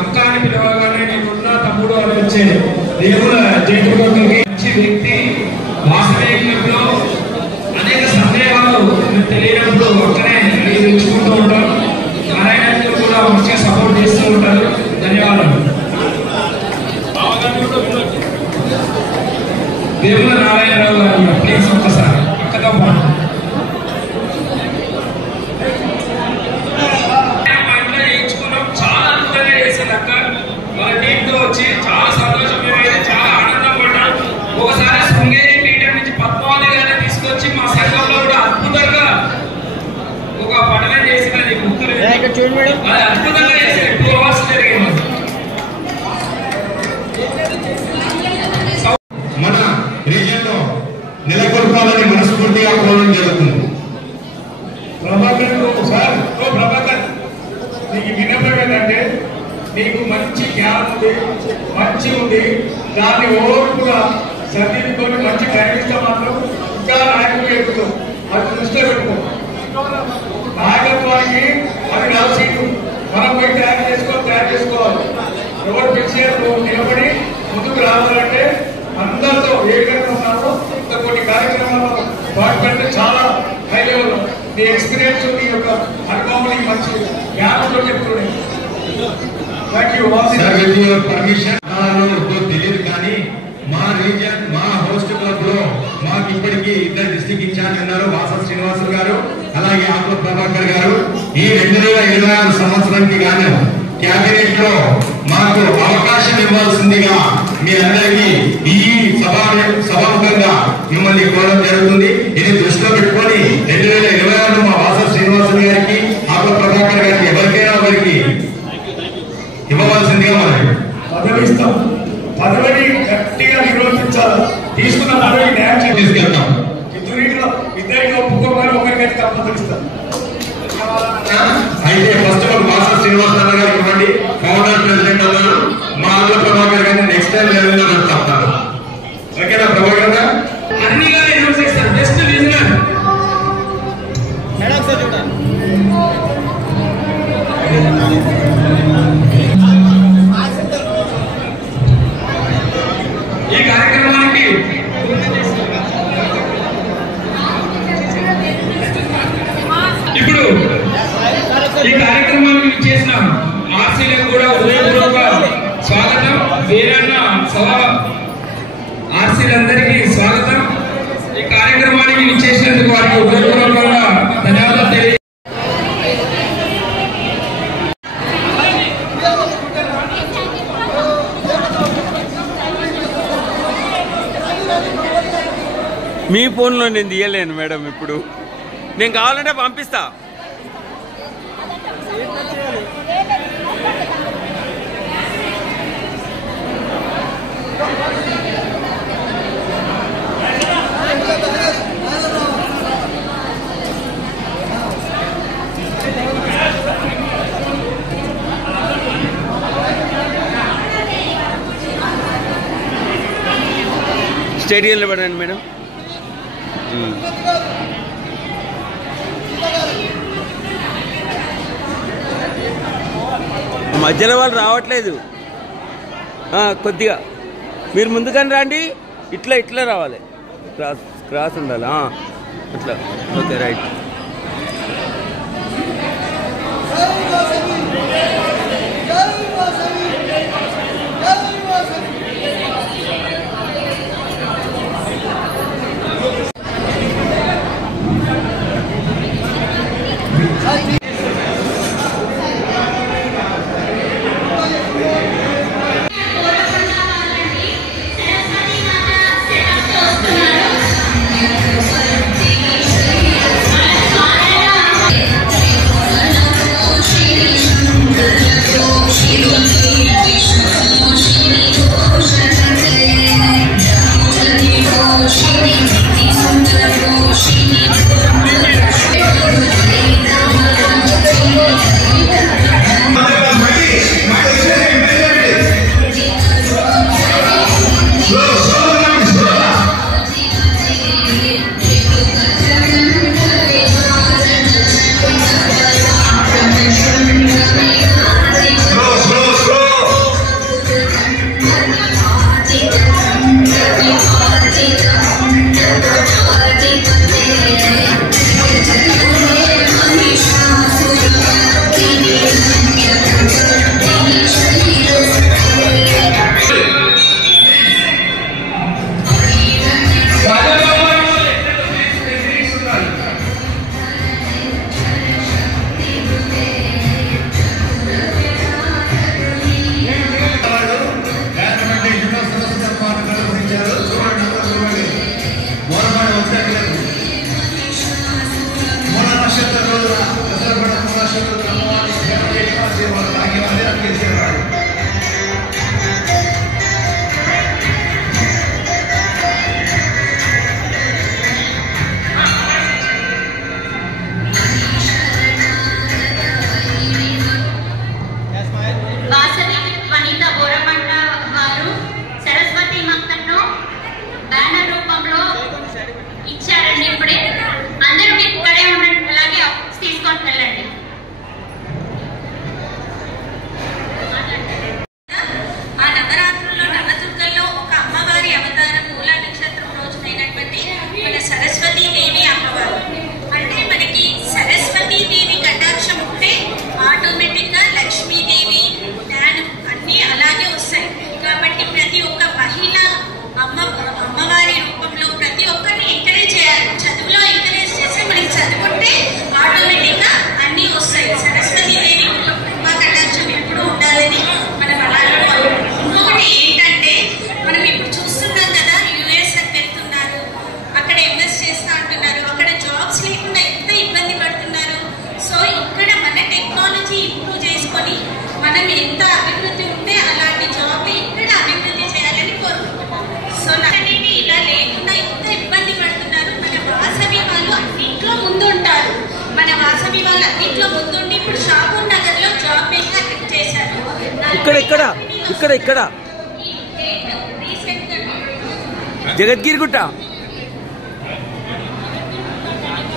అక్క అని పిలవగానే నేనున్నా తమ్ముడు అని వచ్చే దేవుల జయదుర్గకి మంచి వ్యక్తి. వాసవి క్లబ్లో అనేక సందేహాలు తెలియనప్పుడు అక్కనే తెచ్చుకుంటూ ఉంటారు. నారాయణ కూడా మంచిగా సపోర్ట్ చేస్తూ ఉంటారు. ధన్యవాదాలు. దేవుల నారాయణరావు గారు ప్లీజ్ ఒక్కసారి అక్కతో పాటు చేయించుకున్నాం. చాలా అద్భుతంగా చేసింది అక్క. వాళ్ళ టీంతో వచ్చి చాలా సంతోషం, చాలా ఆనందం పడ్డాం. ఒకసారి శృంగేరి పీఠం నుంచి పద్మావతి గారిని తీసుకొచ్చి మా సంఘంలో కూడా అద్భుతంగా ఒక పఠనం చేసింది. గుర్తులు అది అద్భుతంగా చేసింది. 2 hours జరిగింది. మన రీజియన్ లో నెలకొల్పాలని మనస్ఫూర్తిగా కోరడం జరుగుతుంది. ప్రభాకర్ సార్, ప్రభాకర్ నీకు విన్నపం ఏంటంటే నీకు మంచి జ్ఞానం ఉంది, మంచి ఉంది, దాన్ని ఓర్పుగా సర్దిద్దుకొని మంచి ప్రయాణిస్తే మాత్రం ఇంకా నాయకులు ఎక్కుతాం. అది దృష్టిలో పెట్టుకో. నాయకత్వానికి అది రాసీటు మనం పోయి తయారు చేసుకోవాలి. ఎవరు పిలిచారు నువ్వు నిలబడి ముందుకు రావాలంటే అందరితో ఏకంగా ఉన్నారో ఇంత కొన్ని కార్యక్రమాల్లో పాల్గొంటే చాలా హై లెవెల్ నీ ఎక్స్పీరియన్స్ నీ యొక్క అనుభవం మంచి జ్ఞానంతో చెప్తున్నాయి. పర్మిషన్ తెలియదు కానీ మా రీజియన్ మా హోస్ట్ క్లబ్ లో మాకు ఇప్పటికీ 2 డిస్ట్రిక్ట్ ఇన్ఛార్జ్ ఉన్నారు. వాస శ్రీనివాసులు గారు అలాగే ఆకుల ప్రభాకర్ గారు. ఈ 2026 సంవత్సరానికి గాను క్యాబినెట్ లో మాకు అవకాశం ఇవ్వాల్సిందిగా మీ అందరికీ ఈ సభాముఖంగా మిమ్మల్ని కోరడం జరుగుతుంది. ఇది దృష్టిలో పెట్టుకొని 2026 మా వాస శ్రీనివాసులు గారికి ఆకుల ప్రభాకర్ గారికి ఎవరికైనా ఇద్దరికి ఒప్పుకోమని ఒకరికైతే తప్పదు ఇస్తాం. అయితే ఫస్ట్ ఆఫ్ ఆల్ వాసా శ్రీనివాస్ అన్న గారికి ఇవ్వండి, ఫౌండర్ ప్రెసిడెంట్ అన్నారు. మా అల్ల ప్రభాకర్ గారిని నెక్స్ట్ టైం లెవెల్లో నడుపుతారు. ఓకేనా ప్రభాకర్ గారు? అన్ని గారు అనౌన్స్ చేస్తారు బెస్ట్ లిజనర్. మేడం సార్ చూడండి. ఈ కార్యక్రమానికి ఇప్పుడు ఈ కార్యక్రమానికి చేసిన ఆర్సీలకు కూడా హృదయపూర్వక స్వాగతం. వీరన్న సభ ఆర్సీలందరికీ స్వాగతం. ఈ కార్యక్రమానికి విచ్చేసినందుకు వారికి హృదయపూర్వకంగా ధన్యవాదాలు తెలియ. మీ ఫోన్లో నేను తీయలేను మేడం. ఇప్పుడు నేను కావాలంటే పంపిస్తా. స్టేడియంలో పడండి మేడం. మధ్యలో వాళ్ళు రావట్లేదు. కొద్దిగా మీరు ముందుకని రండి. ఇట్లా ఇట్లా రావాలి. క్రాస్ క్రాస్ ఉండాలి. అట్లా ఓకే రైట్. Thank you. మన వాసవి వాళ్ళ ఇంట్లో ముందుండి ఇప్పుడు షాపూర్ నగర్ లో జాబ్ మేకర్ చేశాను. ఇక్కడ జగద్గిరిగుట్ట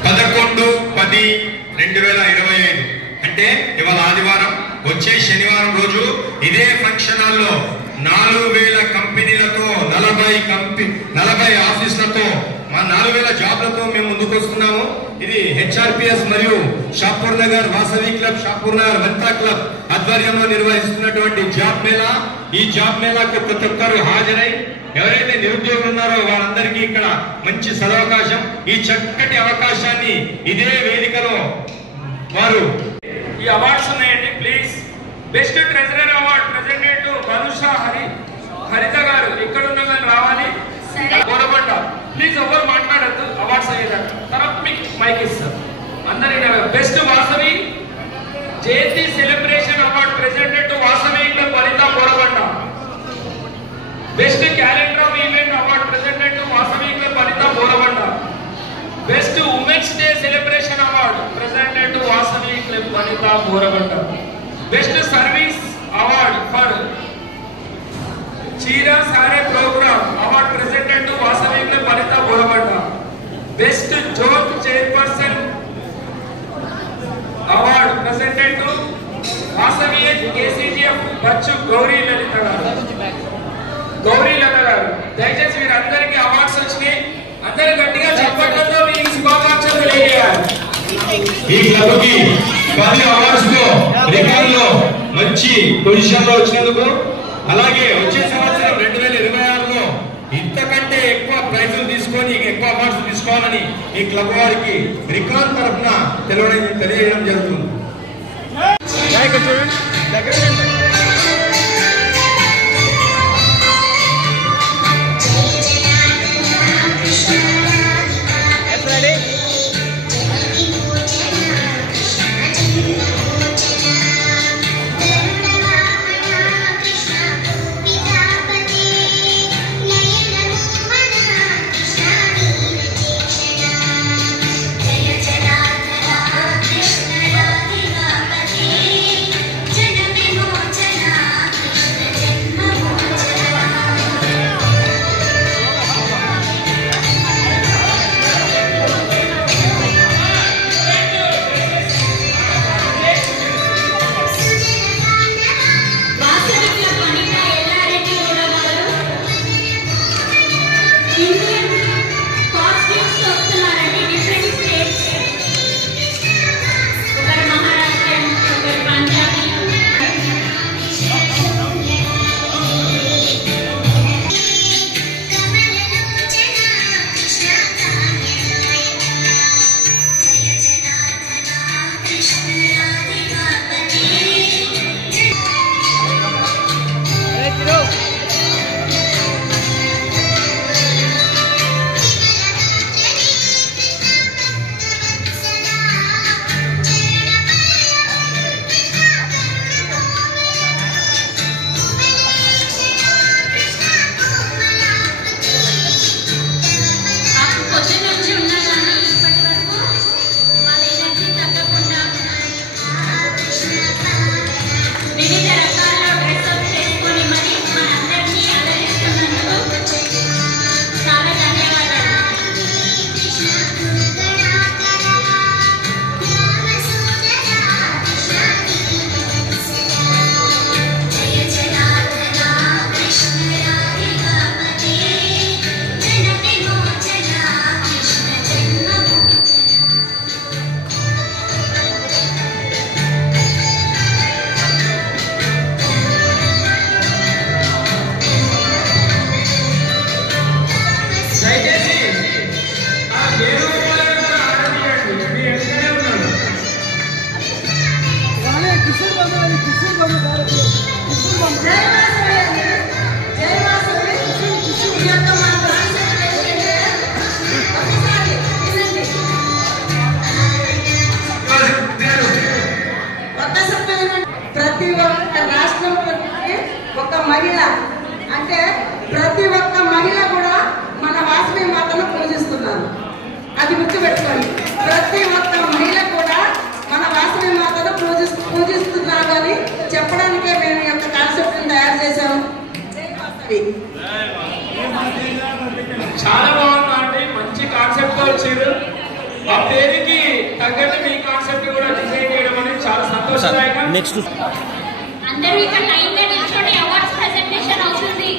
11/10/2025 అంటే ఇవాళ ఆదివారం, వచ్చే శనివారం రోజు ఇదే ఫంక్షన్ హాల్లో 4000 కంపెనీలతో 40 ఆఫీసులతో 4000 జాబ్లతో మేము ముందుకు వస్తున్నాము. ఇది హెచ్ఆర్పిఎస్ మరియు షాపూర్ నగర్ వాసవి క్లబ్, షాపూర్ నగర్ వనితా క్లబ్ ఆధ్వర్యంలో నిర్వహిస్తున్నటువంటి జాబ్ మేళా. ఈ జాబ్ మేళాకు ప్రతి ఒక్కరు హాజరై ఎవరైతే నిరుద్యోగులు ఉన్నారో వారందరికీ ఇక్కడ మంచి సదవకాశం. ఈ చక్కటి అవకాశాన్ని ఇదే వేదికలో వారు ఈ అవార్డ్స్ ఉన్నాయండి. Please best treasurer award presented to Manusha Haritha garu ఇక్కడ ఉన్న గారు రావాలి. కోరబండ ప్లీజ్ ఎవరు మాట్లాడద్దు అవార్డ్స్ అయ్యేదాకా. తర్వాత మీకు మైక్ ఇస్తారు అందరి. Best Vasavi Jayanti celebration award presented to Vasavi club Vanitha Korabanda. Best calendar of event award presented to Vasavi club Vanitha Korabanda. Best women's day celebration award presented to Vasavi club Vanitha Korabanda. Best service award for Cheera Saare programme award presented to Vasavi club Vanitha Korabanda. Best zone chairperson award presented to Vasavi KCGF Bachchu Gowri Lalitha garu. దయచేసి వీరందరికీ అవార్డ్స్ వచ్చినాయి. అందరూ గట్టిగా చెప్పడంతో మీకు శుభాకాంక్షలు తెలియజేయాలి. ఈ క్లబ్ కి 10 అవార్డ్స్ తో రికార్డ్ లో మంచి పొజిషన్ లో వచ్చినందుకు, అలాగే వచ్చే సంవత్సరం 2026లో ఇంతకంటే ఎక్కువ ప్రైజులు తీసుకొని ఎక్కువ అవార్డ్స్ తీసుకోవాలని ఈ క్లబ్ వారికి రికార్డ్ తరఫున తెలియజేయడం జరుగుతుంది. అది గుర్తుపెట్టుకోండి. ప్రతి ఒక్క మహిళ కూడా వాసవి. చాలా బాగుంది అండి, మంచి కాన్సెప్ట్ తో వచ్చారు. ఆ పేరుకి తగ్గట్టు మీ కాన్సెప్ట్ కూడా డిజైన్ చేయడం అనేది చాలా సంతోషదాయకం. నెక్స్ట్ అందరూ ఇక్కడ లైన్ గా నిల్చోండి, అవార్డ్స్ ప్రెజెంటేషన్ అవుతుంది.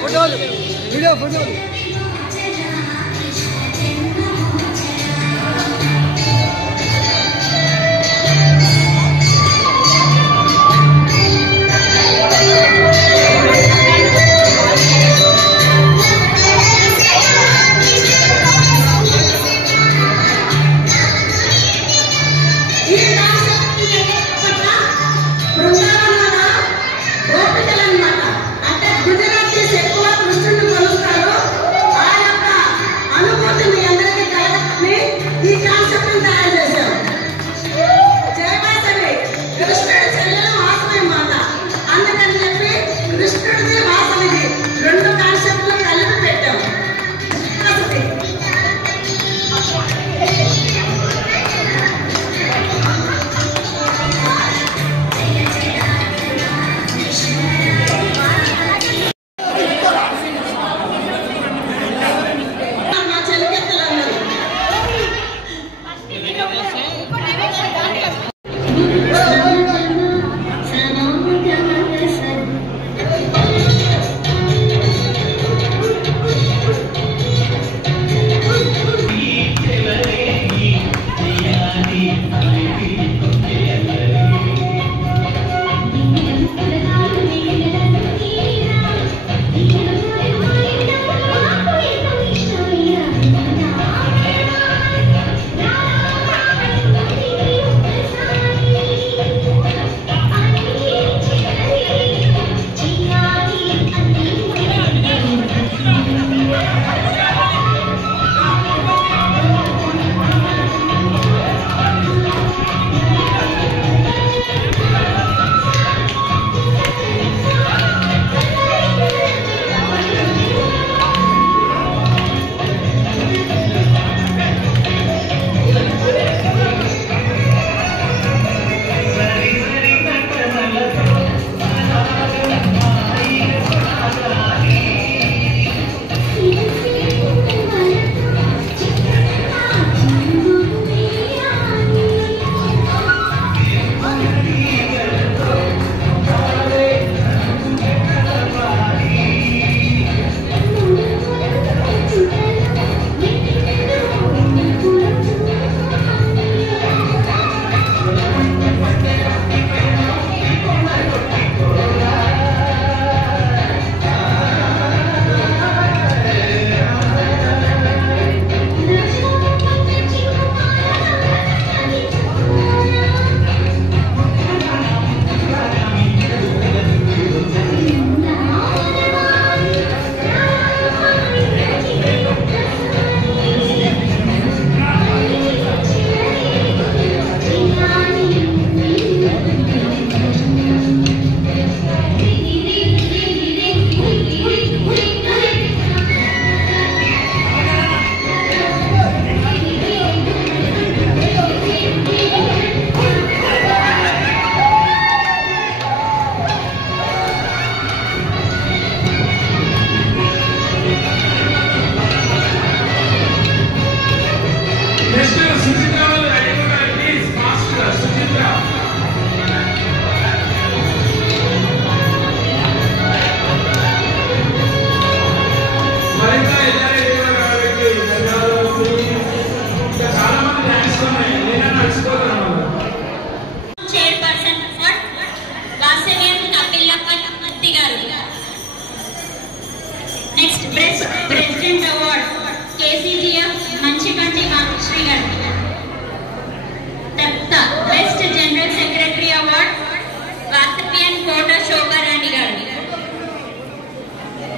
ఫోటోలు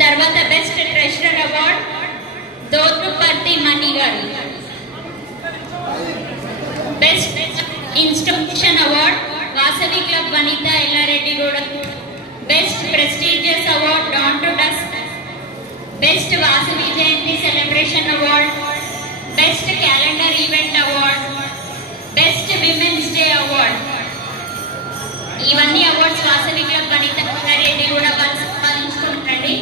తర్వాత best treasurer award Dothruparthi Mani garu. Best institution award Vasavi club Vanitha Yellareddy Guda. Best prestigious award dawn to dusk best Vasavi Jayanti celebration award, best calendar event award, best women's day award. ఇవన్నీ అవార్డ్స్ వాసవి క్లబ్ వనిత రెడ్డి కూడా పంచుకుంటారండి.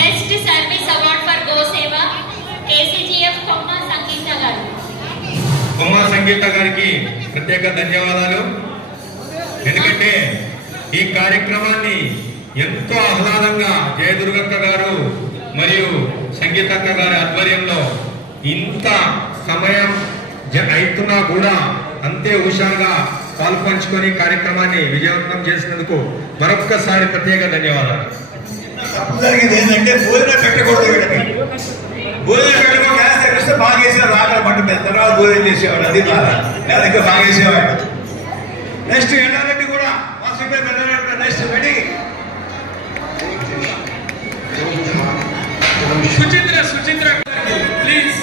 Best service award for Goseva KCGF Komma Sangeetha garu. Komma సంగీత గారికి ప్రత్యేక ధన్యవాదాలు. ఎందుకంటే ఈ కార్యక్రమాన్ని ఎంతో ఆహ్లాదంగా జయదుర్గక్క గారు మరియు సంగీతక్క గారి ఆధ్వర్యంలో ఇంత సమయం అవుతున్నా కూడా అంతే హుషారుగా పాల్పంచుకొని కార్యక్రమాన్ని విజయవంతం చేసినందుకు మరొక్కసారి ప్రత్యేక ధన్యవాదాలు. జరిగింది ఏంటంటే భోజనం పెట్టకూడదు. భోజనం పెట్టడం గ్యాస్ ఎక్కిస్తే బాగా వేసిన రాకడ పట్టు తర్వాత భోజనం చేసేవాడు. అది బాగా లేదా ఇంకా బాగా వేసేవాడు. నెక్స్ట్ ఎండారెడ్డి కూడా next wedding Suchitra please.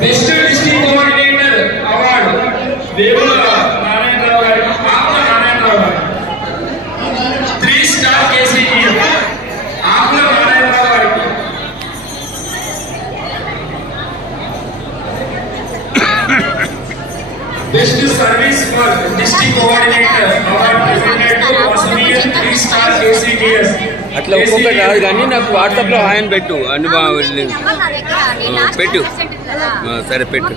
Best district coordinator award Vemula Narayanarao గారు, ఆకుల నారాయణరావు గారు. 3 స్టార్ కేసీజీఎఫ్ ఆకుల నారాయణరావు గారికి. Best service for district coordinator award presented to Vasavian 3 star KCGS. అట్లా ఒక్కొక్కటి రాదు కానీ నాకు వాట్సాప్ లో హాయ్ అని పెట్టు అన్ని పెట్టు. సరే పెట్టు.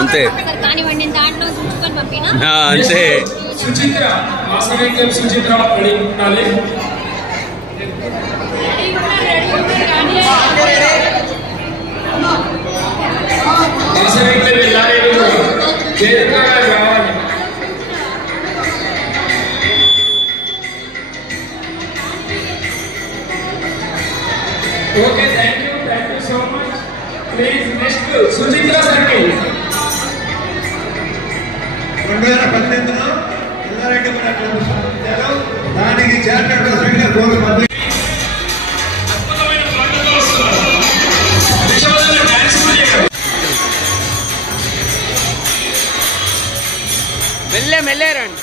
అంతే అంతే. సుచిత్ర వాసవి క్లబ్ సుచిత్ర ఉండాలి. వాసవి క్లబ్ వెళ్ళాలి. వేదిక రావాలి. Okay, thank you so much. Please next Suchitra circle. 2018లో ఎల్లారెడ్డి దానికి చార్టర్ ప్రెసిడెంట్గా గోలు మంది మెల్లే మెల్లే రండి.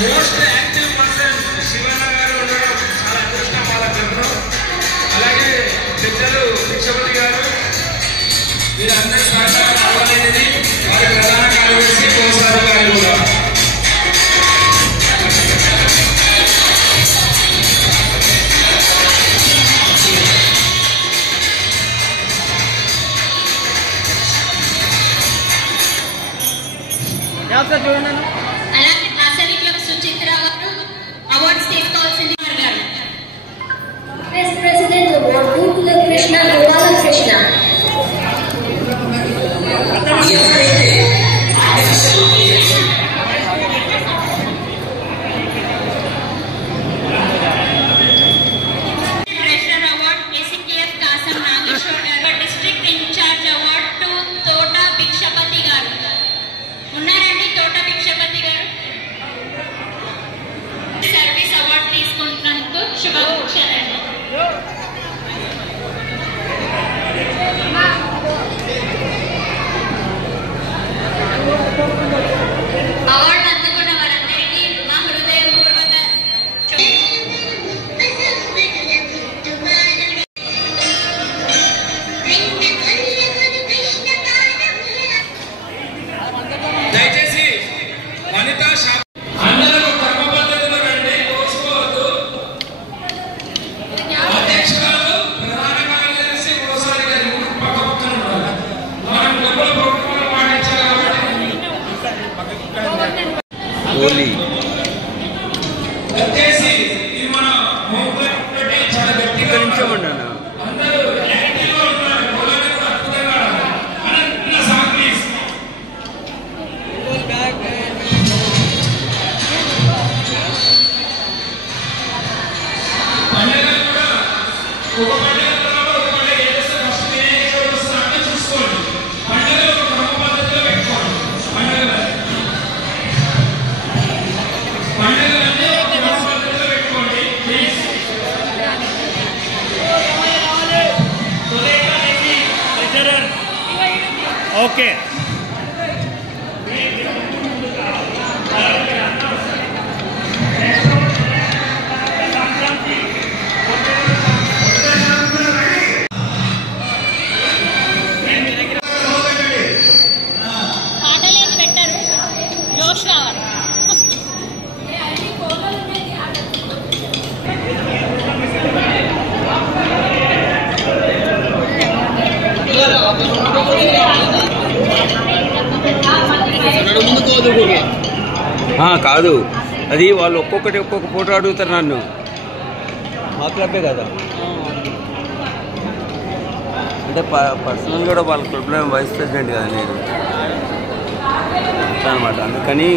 మోస్ట్ యాక్టివ్ పర్సన్ శివన్న గారు ఉండడం చాలా అదృష్టం వాళ్ళందరూ. అలాగే పెద్దలు భిక్షపతి గారు, వీరందరి సహకారం కావాలనేది వారి ప్రధాన కార్యదర్శి కోశాధికారి కూడా. అలాగే వాసవి క్లబ్ సుచిత్ర గారు అవార్డ్స్ తీసుకోవాల్సింది garu. Best president award Dookula Krishna Gopalakrishna. ఉండమన్నా ఓకే పాటలేదు పెట్టారు జోష్ రావాలి కాదు అది వాళ్ళు ఒక్కొక్క ఫోటో అడుగుతారు నన్ను మా క్లబ్బే కదా అంటే పర్సనల్ కూడా వాళ్ళ క్లబ్లో వైస్ ప్రెసిడెంట్ కదా నేను అనమాట అందుకని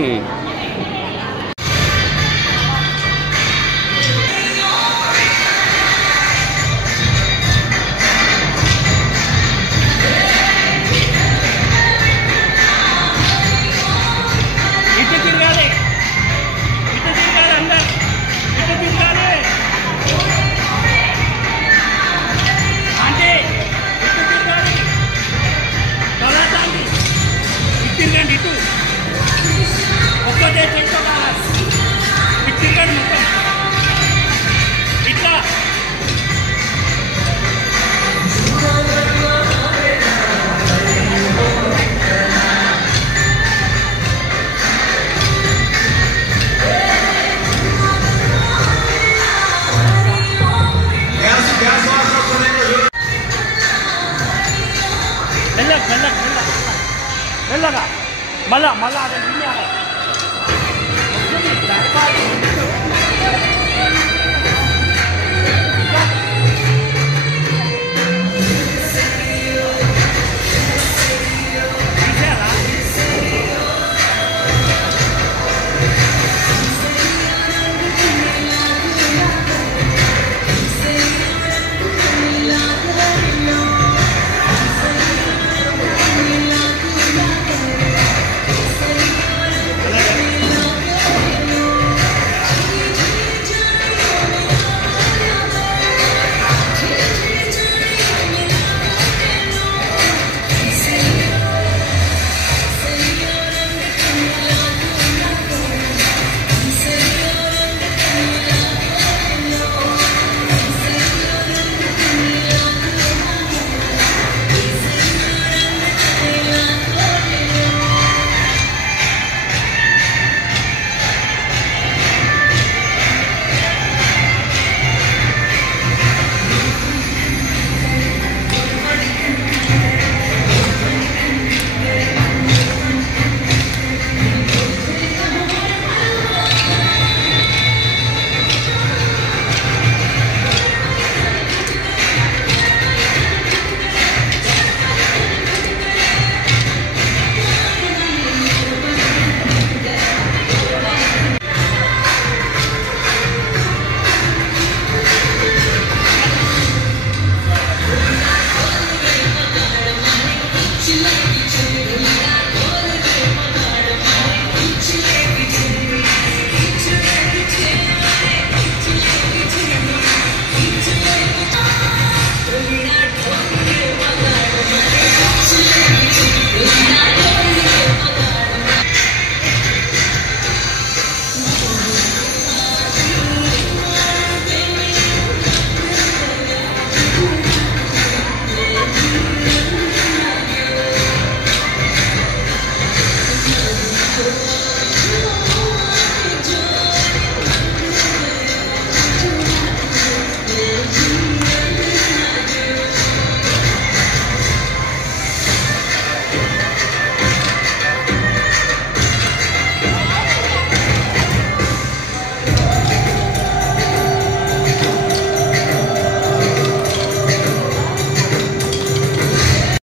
మెల్లగా మళ్ళా అదే